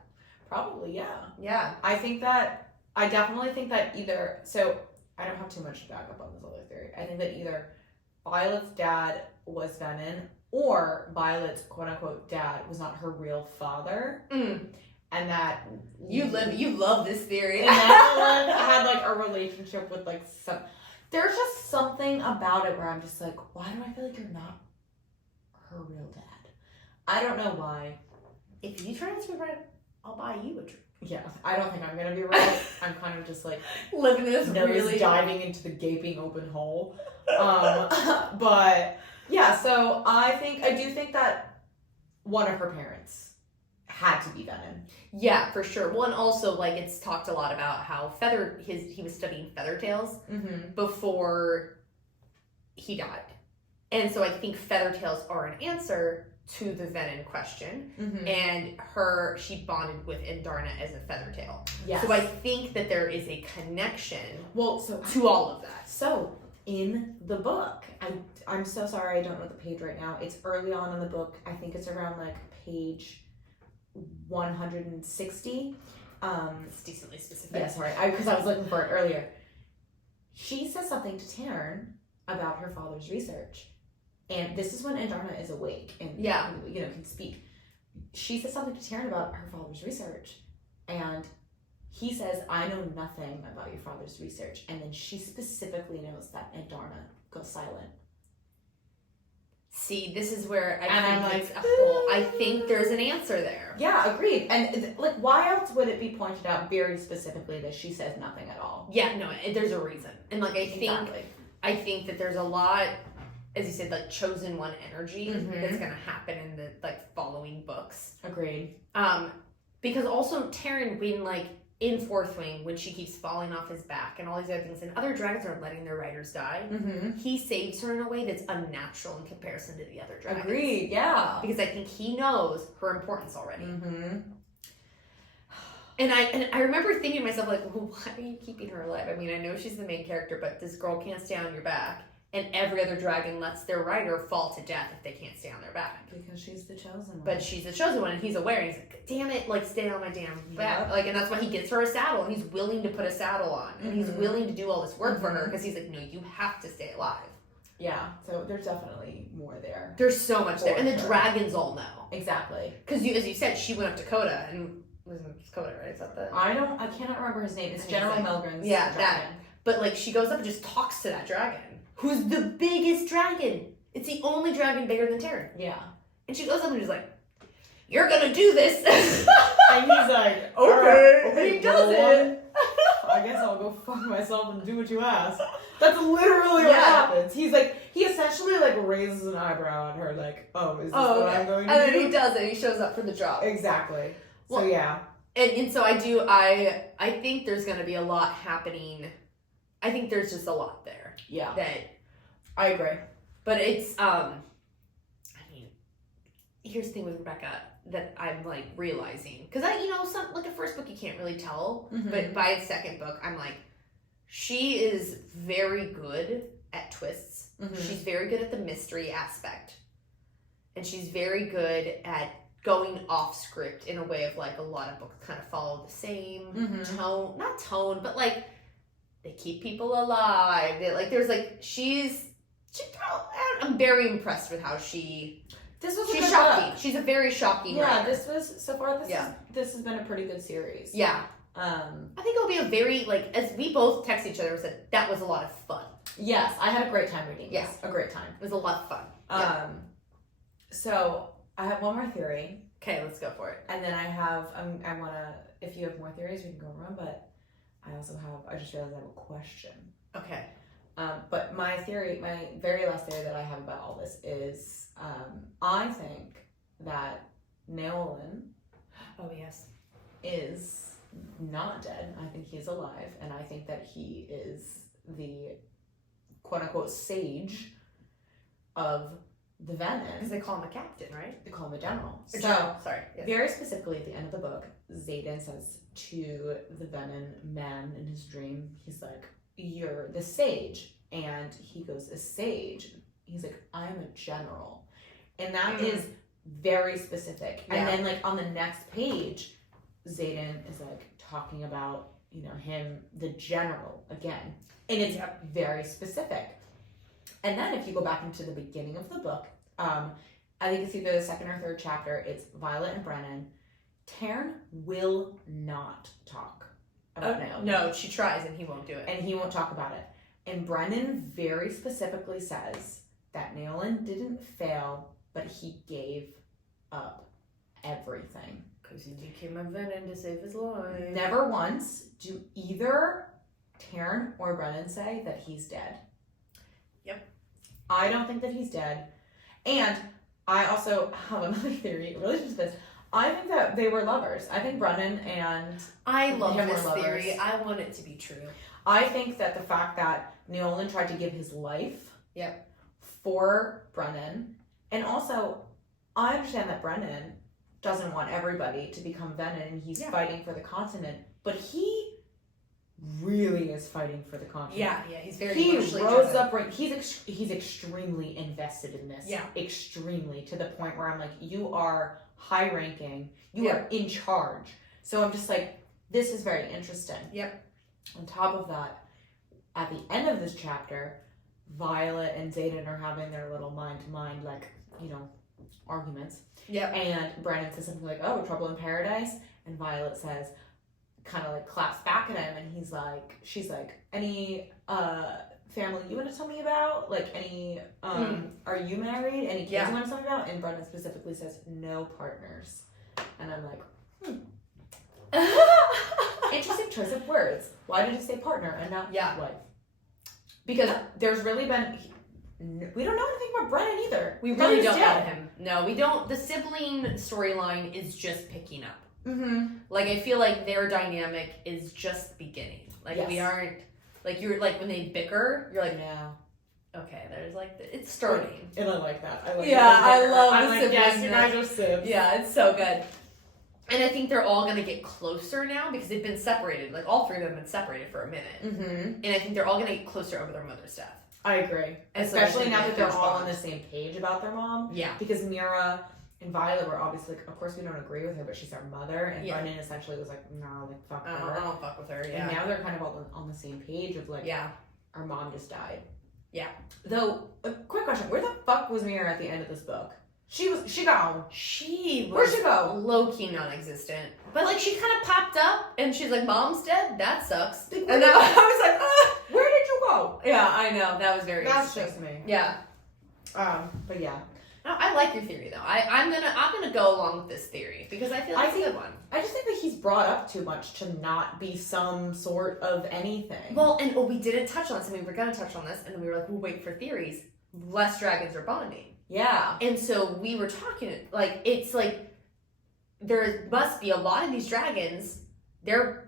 Probably, yeah. Yeah. I definitely think that either, so I don't have too much to back up on this other theory. I think that either Violet's dad was Venom, or Violet's quote-unquote dad was not her real father. And that... You love this theory. And that one had like a relationship with like some... There's just something about it where I'm just like, why do I feel like you're not her real dad? I don't know why. If you turn out to be right, I'll buy you a drink. Yeah, I don't think I'm gonna be right. I'm kind of just like living this really diving into the gaping open hole. But yeah, so I do think that one of her parents had to be Venom. Yeah, for sure. Well, and also like it's talked a lot about how he was studying feather tails before he died, and so I think feather tails are an answer to the Venom question, and she bonded with Indarna as a feather tail. Yes. So I think that there is a connection to all of that. So in the book, I'm so sorry I don't know the page right now. It's early on in the book. I think it's around like page 160. It's decently specific. Yeah, sorry, because I was looking for it earlier. She says something to Taryn about her father's research. And this is when Indarna is awake and can speak. She says something to Taryn about her father's research, and he says, "I know nothing about your father's research." And then she specifically knows that Indarna goes silent. See, this is where I think there's an answer there. Yeah, agreed. And like, why else would it be pointed out very specifically that she says nothing at all? Yeah, no, there's a reason, and like I think that there's a lot. As you said, like chosen one energy that's gonna happen in the like following books. Agreed. Because also Taryn, when like in Fourth Wing, when she keeps falling off his back and all these other things, and other dragons are letting their riders die, he saves her in a way that's unnatural in comparison to the other dragons. Agreed. Yeah. Because I think he knows her importance already. And I remember thinking to myself like, well, why are you keeping her alive? I mean, I know she's the main character, but this girl can't stay on your back. and every other dragon lets their rider fall to death if they can't stay on their back. Because she's the chosen one. But she's the chosen one, and he's aware, and he's like, damn it, like, stay on my damn back. Like, and that's why he gets her a saddle, and he's willing to put a saddle on, and he's willing to do all this work for her, because he's like, no, you have to stay alive. Yeah, so there's definitely more there. There's so much there, and the dragons all know. Exactly. Because, as you said, she went up to Coda, and was it Coda, right? Is that the... I cannot remember his name. It's General Melgren's dragon. That. But, like, she goes up and just talks to that dragon, who's the biggest dragon. It's the only dragon bigger than Terran. Yeah. And she goes up and she's like, you're gonna do this. And he's like, okay. And he does it. I guess I'll go fuck myself and do what you ask. That's literally what happens. He's like, he essentially like raises an eyebrow at her, like, oh, is this what I'm going to do? And then he does it. He shows up for the job. Exactly. Well, so yeah. And so I think there's gonna be a lot happening. I think there's just a lot there. Yeah. That I agree. But it's I mean, here's the thing with Rebecca that I'm like realizing, because some like the first book you can't really tell, but by the second book I'm like, she is very good at twists. She's very good at the mystery aspect, and she's very good at going off script in a way of like a lot of books kind of follow the same tone, not tone, but like they keep people alive. They like there's like I'm very impressed with how she's shocking. Book. She's a very shocking writer. This has been a pretty good series. Yeah. I think it'll be a very, like, as we both text each other and said, that was a lot of fun. Yes, I had a great time reading this. A great time. It was a lot of fun. So I have one more theory. Okay, let's go for it. And then I have, I want to, if you have more theories, we can go around, but I just realized I have a question. Okay. But my very last theory that I have about all this is, I think that Neolin is not dead. I think he's alive, and I think that he is the quote-unquote sage of the Venom. Because they call him a captain, right? They call him a general. Sorry. Yes. Very specifically at the end of the book, Xaden says to the Venom man in his dream, he's like, you're the sage. And he goes, a sage? He's like, I'm a general. And that is very specific. Yeah. And then like on the next page, Xaden is like talking about, him, the general again. And it's very specific. And then if you go back into the beginning of the book, I think it's either the second or third chapter, it's Violet and Brennan. Taryn will not talk about Neolin. No, she tries and he won't do it. And he won't talk about it. And Brennan very specifically says that Neolin didn't fail, but he gave up everything. Because he became a Venom to save his life. Never once do either Taryn or Brennan say that he's dead. Yep. I don't think that he's dead. And I also have another theory in relation to this. I think that they were lovers. I think Brennan and I love him this were lovers. theory. I want it to be true. I think that the fact that Neolin tried to give his life for Brennan, and also I understand that Brennan doesn't want everybody to become Venom, and he's fighting for the continent, but he really is fighting for the continent. Yeah, he's very. He rose up right. He's extremely invested in this. Yeah, extremely, to the point where I'm like, you are high ranking, you are in charge. So I'm just like, this is very interesting. Yep. On top of that, at the end of this chapter, Violet and Xaden are having their little mind-to-mind, like, arguments. Yep. And Brennan says something like, oh, trouble in paradise. And Violet says, kind of like claps back at him. And she's like, any family you want to tell me about? Like, any, are you married? Any kids you want to tell me about? And Brennan specifically says, no partners. And I'm like, interesting choice of words. Why did you say partner and not wife? Because there's really been... We don't know anything about Brennan either. We really don't know him. No, we don't. The sibling storyline is just picking up. Mm-hmm. Like, I feel like their dynamic is just beginning. Like, we aren't... Like, you're like, when they bicker, you're like, no. Okay, there's like... It's starting. And I like that. I love the siblings. Yes, you guys are sibs. Yeah, it's so good. And I think they're all going to get closer now because they've been separated. Like, all three of them have been separated for a minute. Mm-hmm. And I think they're all going to get closer over their mother's death. I agree. And so Especially there's now gonna that be a they're huge all on bond. the same page about their mom. Yeah. Because Mira and Violet were obviously, of course, we don't agree with her, but she's our mother. And Yeah. Brendan essentially was like, no, like, fuck her. I don't fuck with her, yeah. And now they're kind of all on the same page of like, yeah. our mom just died. Yeah. Though, a quick question: where the fuck was Mira at the end of this book? She gone. She was Where'd she go? low-key non-existent. But, like, she kind of popped up, and she's like, Mom's dead? That sucks. Like, And I was like, ah! Where did you go? Yeah, I know. That was very That's interesting. just me. Yeah. But yeah. No, I like your theory, though. I'm gonna go along with this theory, because I feel like it's a good one. I just think that he's brought up too much to not be some sort of anything. Well, and we didn't touch on this, and we were gonna touch on this, and we were like, we'll wait for theories. Less dragons are bonding. yeah. And so we were talking, like, it's like, there must be a lot of these dragons, their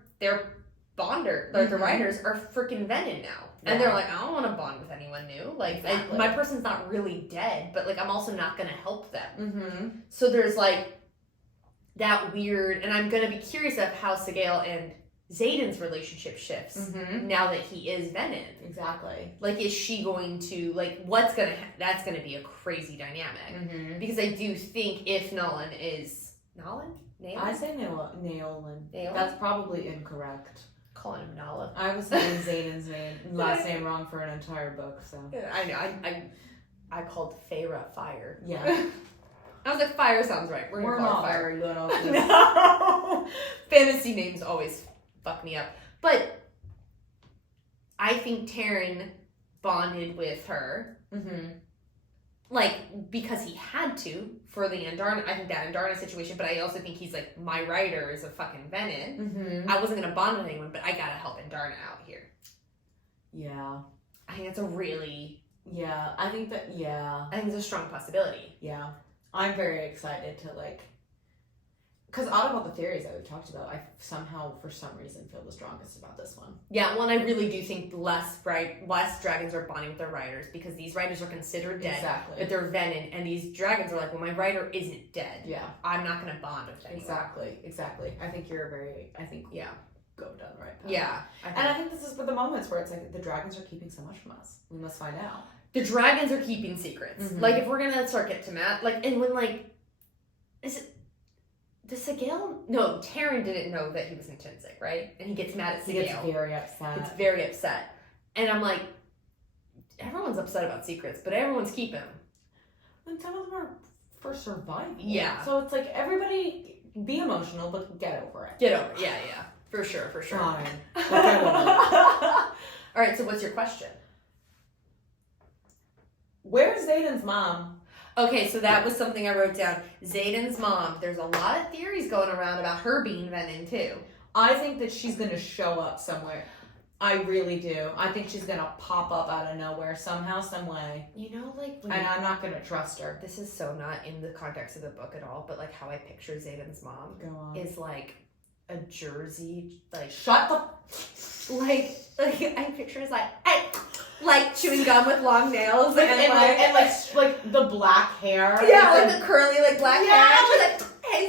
bonder, like, the writers are freaking venom now. And they're like, I don't want to bond with anyone new. Like, Exactly. my person's not really dead, but, like, I'm also not going to help them. Mm-hmm. So there's, like, that weird, and I'm going to be curious of how Sigale and Xaden's relationship shifts Mm-hmm. now that he is venom. Exactly. Like, is she going to, like, that's going to be a crazy dynamic. Mm-hmm. Because I do think if Nolan is, Nolan? I say Naolin. Naolin? That's probably incorrect. Calling him Nala. I was saying Xaden's last name wrong for an entire book, so. I know. I called Feyre Fire. Yeah. I was like, Fire sounds right. We're gonna call not her Fire. very good on this. No. Fantasy names always fuck me up. But I think Taryn bonded with her, Mm-hmm. like, because he had to for the Andarna. I think that Andarna situation, but I also think he's like, my writer is a fucking venom. Mm-hmm. I wasn't gonna bond with anyone, but I gotta help Andarna out here. Yeah. I think that's a really, Yeah. I think it's a strong possibility. yeah. I'm very excited to, like, because out of all the theories that we've talked about, I somehow, for some reason, feel the strongest about this one. Yeah, well, and I really do think less dragons are bonding with their writers, because these writers are considered dead, Exactly. but they're venom, and these dragons are like, well, my writer isn't dead. Yeah. I'm not going to bond with anyone. Exactly. I think Yeah. go down the right path. Yeah. And I think this is for the moments where it's like the dragons are keeping so much from us. We must find out. The dragons are keeping secrets. Mhm. Like, if we're going to start get to Matt, like, and when, like, does Sigale? No, Taryn didn't know that he was intrinsic, right? And he gets mad at He Sigale. gets very upset. Gets very upset. And I'm like, everyone's upset about secrets, but everyone's keeping them. And some of them are for survival. Yeah. So it's like, everybody be emotional, but get over it. Get over it. Yeah. For sure. Fine. Okay, well. All right, so what's your question? Where's Zayden's mom? Okay, so that was something I wrote down. Xaden's mom. There's a lot of theories going around about her being venom, too. I think that she's going to show up somewhere. I really do. I think she's going to pop up out of nowhere somehow, some way. You know, like... And I'm not going to trust her. This is so not in the context of the book at all, but, like, how I picture Xaden's mom Go on. is, like, a Jersey, like... Shut the... Like I picture is like chewing gum with long nails and the black hair. yeah, like the curly black Yeah. hair. And she's like, hey,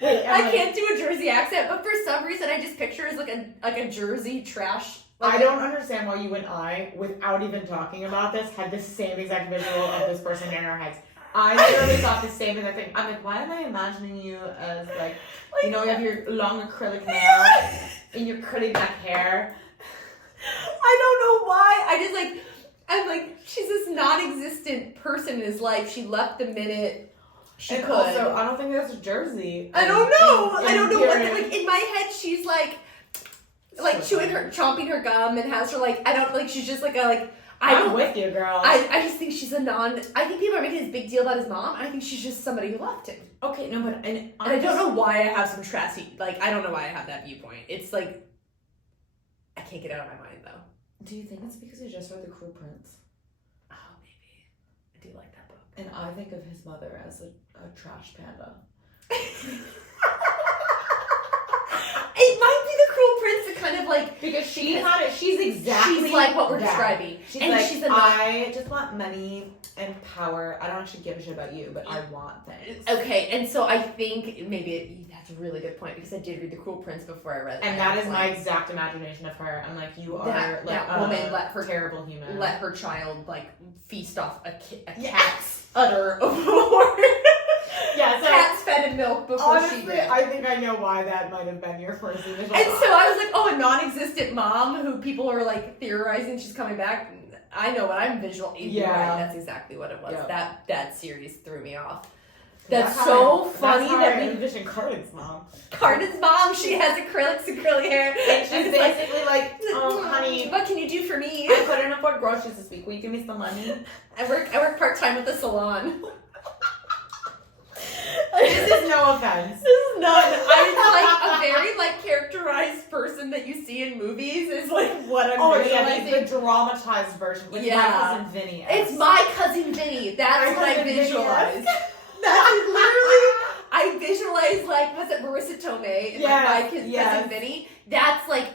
Wait, I can't do a Jersey accent, but for some reason I just picture her as like a Jersey trash. I don't understand why you and I, without even talking about this, had the same exact visual of this person in our heads. I literally thought the same exact thing. I'm like, why am I imagining you as you know, you have your long acrylic nails and your curly black hair. I don't know why. I'm like, she's this non-existent person in his life. She left the minute she and could. Also, I don't think that's Jersey. I don't know. I don't know. Empyrean. Like in my head, she's like chomping her gum and has her she's just I'm with you, girl. I just think she's I think people are making this big deal about his mom. I think she's just somebody who left him. Okay, no, but And I don't know why I have some trashy, I don't know why I have that viewpoint. It's like, I can't get it out of my mind though. Do you think it's because you just read The Cruel Prince? Oh, maybe. I do like that book. And I think of his mother as a trash panda. It might be The Cruel Prince to kind of because she's exactly she's like what we're that. describing. She's and like, she's I just want money and power. I don't actually give a shit about you, but I want things. Okay, and so I think maybe that's That's a really good point because I did read The Cruel Prince before I read it. And that is my exact imagination of her. I'm like, you are like that a woman let her terrible human. Let her child like feast off a Yes. cat's udder before. Yeah, so Cats fed and milk before honestly, she did. I think I know why that might have been your first initial And thought. so I was like, oh, a non-existent mom who people are like theorizing she's coming back. I know what I'm visualizing. Yeah. Right, that's exactly what it was. Yep. That series threw me off. That's so how funny that we envision Carden's mom. Carden's mom, she has acrylics and curly hair. And she's basically like, oh, honey, what can you do for me? I couldn't afford groceries this week. Will you give me some money? I work part-time at the salon. This is no offense. This is not. I'm like a very like characterized person that you see in movies is like what I'm visualizing. Yeah, the dramatized version. Like my cousin Vinny. It's my cousin Vinny. That's what I visualize. That's literally. I visualize like was it Marissa Tomei and like my cousin Vinny. That's like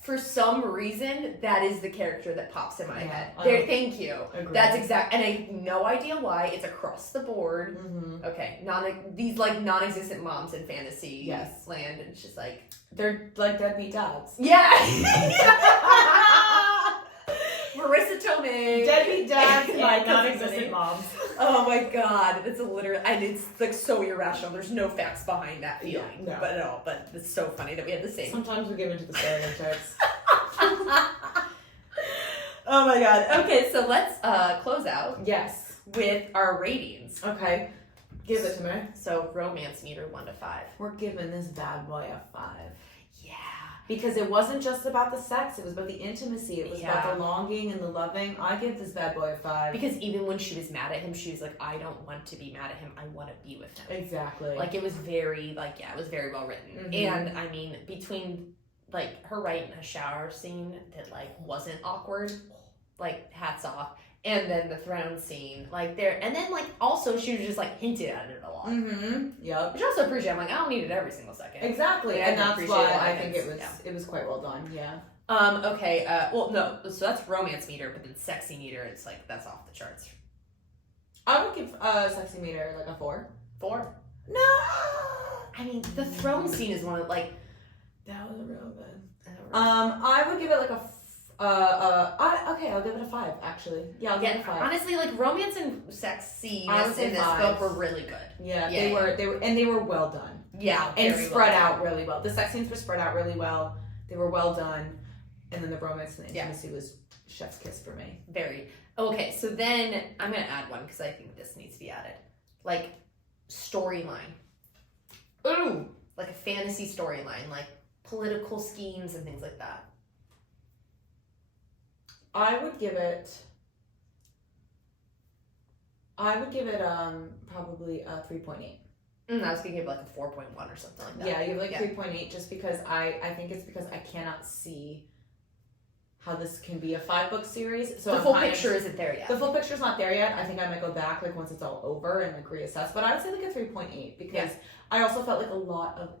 for some reason, that is the character that pops in my head. There, thank you. Agreed. That's exact, and I have no idea why. It's across the board. Mm-hmm. Okay, these like non-existent moms in fantasy land, and it's just like they're like deadbeat dads. Yeah. Marissa Tomei. Deadbeat dads and like non-existent moms. Oh my god, it's literally, and it's like so irrational. There's no facts behind that feeling, no. but at all. But it's so funny that we had the same. Sometimes we give into the stereotypes. Oh my god. Okay, so let's close out. Yes. With our ratings. Okay. Give it to me. So romance meter 1 to 5. We're giving this bad boy a 5. Yeah. Because it wasn't just about the sex, it was about the intimacy, it was about the longing and the loving. I give this bad boy a 5. Because even when she was mad at him, she was like, I don't want to be mad at him, I want to be with him. Exactly. Like, it was very, like, yeah, it was very well written. Mm-hmm. And, I mean, between, like, her right in a shower scene that, like, wasn't awkward, like, hats off. And then the throne scene, like, there, and then, like, also, she was just, like, hinted at it a lot. Mm-hmm. Yep. Which I also appreciate. I'm like, I don't need it every single second. Exactly. Like, and that's why I think it it was quite well done. Yeah. Okay, well, no, so that's romance meter, but then sexy meter, it's like, that's off the charts. I would give sexy meter like a 4. 4? No! I mean, the throne scene is one of, like... That was real good. I would give it like a... I'll give it a 5, actually. Yeah, I'll give it a 5. Honestly, like, romance and sexiness in this book were really good. Yeah, they were well done. Yeah, and spread out really well. The sex scenes were spread out really well. They were well done. And then the romance and the intimacy was chef's kiss for me. Very. Okay, so then I'm going to add one because I think this needs to be added. Like, storyline. Ooh! Like a fantasy storyline, like political schemes and things like that. I would give it probably a 3.8. I was gonna give it like a 4.1 or something like that. Yeah, you have like 3.8 just because I think it's because I cannot see how this can be a 5-book series. So the full picture isn't there yet. The full picture's not there yet. I think I might go back like once it's all over and like reassess. But I would say like a 3.8 because I also felt like a lot of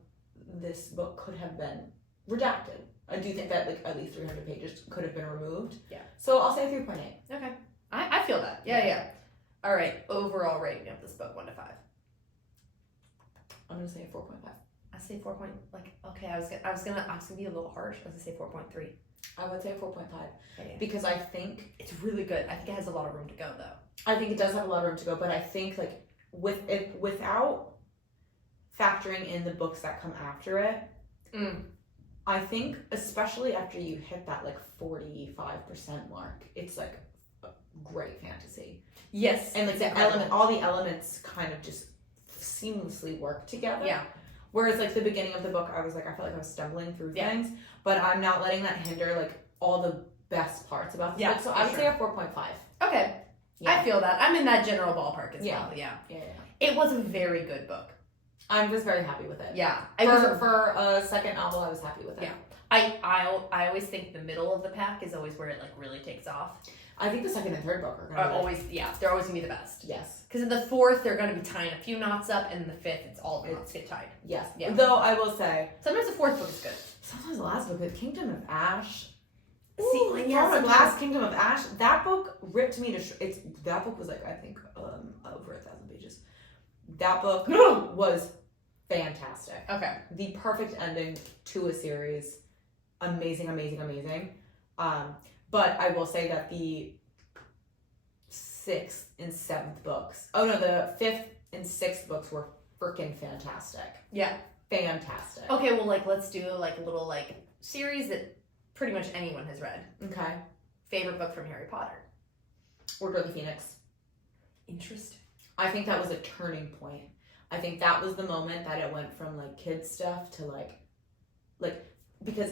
this book could have been redacted. I do think that like at least 300 pages could have been removed. Yeah. So I'll say 3.8. Okay. I feel that. Yeah. All right. Overall rating of this book 1 to 5. I'm gonna say 4.5. I say 4. Okay. I was gonna be a little harsh. I was gonna say 4.3. I would say 4.5 because I think it's really good. I think it has a lot of room to go though. I think it does have a lot of room to go, but I think like without factoring in the books that come after it, I think especially after you hit that like 45% mark, it's like a great fantasy. Yes, and like all the elements kind of just seamlessly work together. Yeah. Whereas like the beginning of the book, I felt like I was stumbling through things, but I'm not letting that hinder like all the best parts about the book. So I would say a 4.5. Okay. Yeah. I feel that. I'm in that general ballpark as well. Yeah. It was a very good book. I was very happy with it. Yeah. For a second novel, I was happy with it. Yeah. I always think the middle of the pack is always where it like really takes off. I think the second and third book are they're always gonna be the best. Yes. Because in the fourth they're gonna be tying a few knots up, and in the fifth it's all the knots get tied. Yes. Yeah. Though I will say sometimes the fourth book is good. Sometimes the last book, the Kingdom of Ash. Last Kingdom of Ash. That book ripped me to that book was like I think over 1,000 pages. That book was fantastic. Okay. The perfect ending to a series. Amazing, amazing, amazing. But I will say that the 6th and 7th books. Oh no, the 5th and 6th books were freaking fantastic. Yeah. Fantastic. Okay, well, like, let's do like a little like series that pretty much anyone has read. Okay. Favorite book from Harry Potter. Order of the Phoenix. Interesting. I think that was a turning point. I think that was the moment that it went from like kids stuff to like because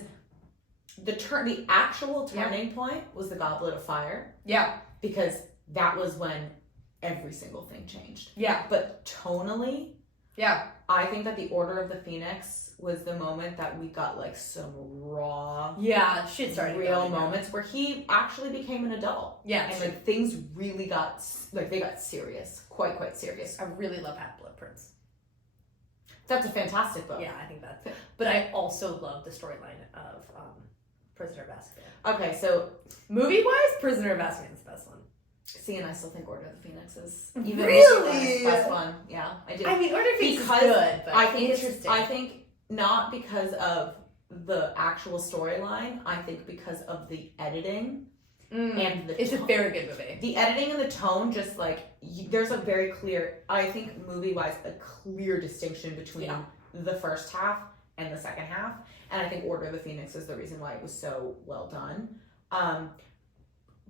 the actual turning point was the Goblet of Fire. Yeah. Because that was when every single thing changed. Yeah. But tonally, yeah, I think that the Order of the Phoenix was the moment that we got like some raw, shit started real going down. moments where he actually became an adult. Yeah, and like things really got they got serious, quite serious. I really love Half-Blood Prince. That's a fantastic book. Yeah, I think that's. But I also love the storyline of Prisoner of Azkaban. Okay, so movie-wise, Prisoner of Azkaban is the best one. See, and I still think Order of the Phoenix is really best one. Yeah, I do. I mean, Order of the Phoenix is Because good, but I think interesting. I think not because of the actual storyline. I think because of the editing and the. It's a very good movie. The editing and the tone, just like there's a very clear. I think movie-wise, a clear distinction between the first half and the second half, and I think Order of the Phoenix is the reason why it was so well done.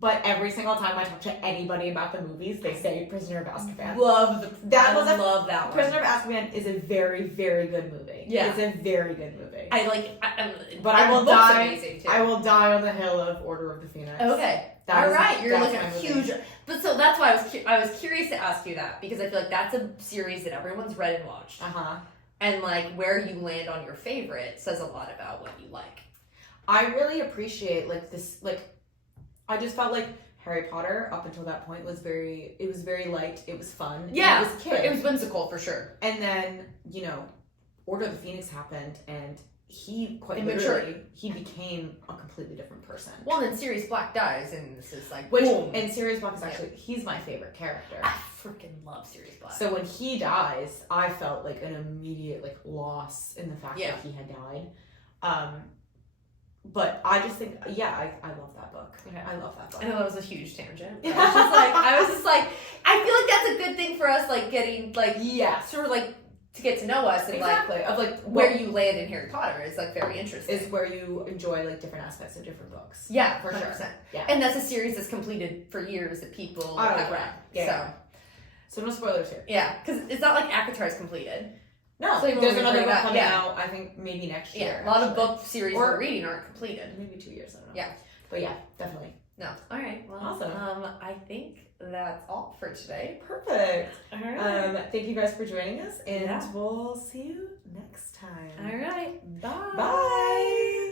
But every single time I talk to anybody about the movies, they say Prisoner of Azkaban. Love that one. Prisoner of Azkaban is a very, very good movie. Yeah. It's a very good movie. But I will die. Amazing too. I will die on the hill of Order of the Phoenix. Okay. All right. You're looking at huge. But so that's why I was curious to ask you that, because I feel like that's a series that everyone's read and watched. And like where you land on your favorite says a lot about what you like. I really appreciate I just felt like Harry Potter up until that point was very light, it was fun. Yeah. It was kids. It was whimsical for sure. And then, Order of the Phoenix happened and he he became a completely different person. Well, then Sirius Black dies and this is like boom. And Sirius Black is actually he's my favorite character. I freaking love Sirius Black. So when he dies, I felt like an immediate loss in the fact that he had died. But I just think, I love that book. Okay. I love that book. I know that was a huge tangent. I was just like, I feel like that's a good thing for us, getting, sort of, to get to know us. And, where you land in Harry Potter is, very interesting. Is where you enjoy, different aspects of different books. Yeah, for 100%. Sure. Yeah. And that's a series that's completed for years that people have read. Yeah. So no spoilers here. Yeah, because it's not like ACOTAR is completed. No, so there's another book coming out, I think maybe next year. Yeah, a lot of book series we're reading aren't completed. Maybe 2 years, I don't know. Yeah. But yeah, definitely. No. All right. Well, awesome. I think that's all for today. Perfect. All right. Thank you guys for joining us, and we'll see you next time. All right. Bye. Bye.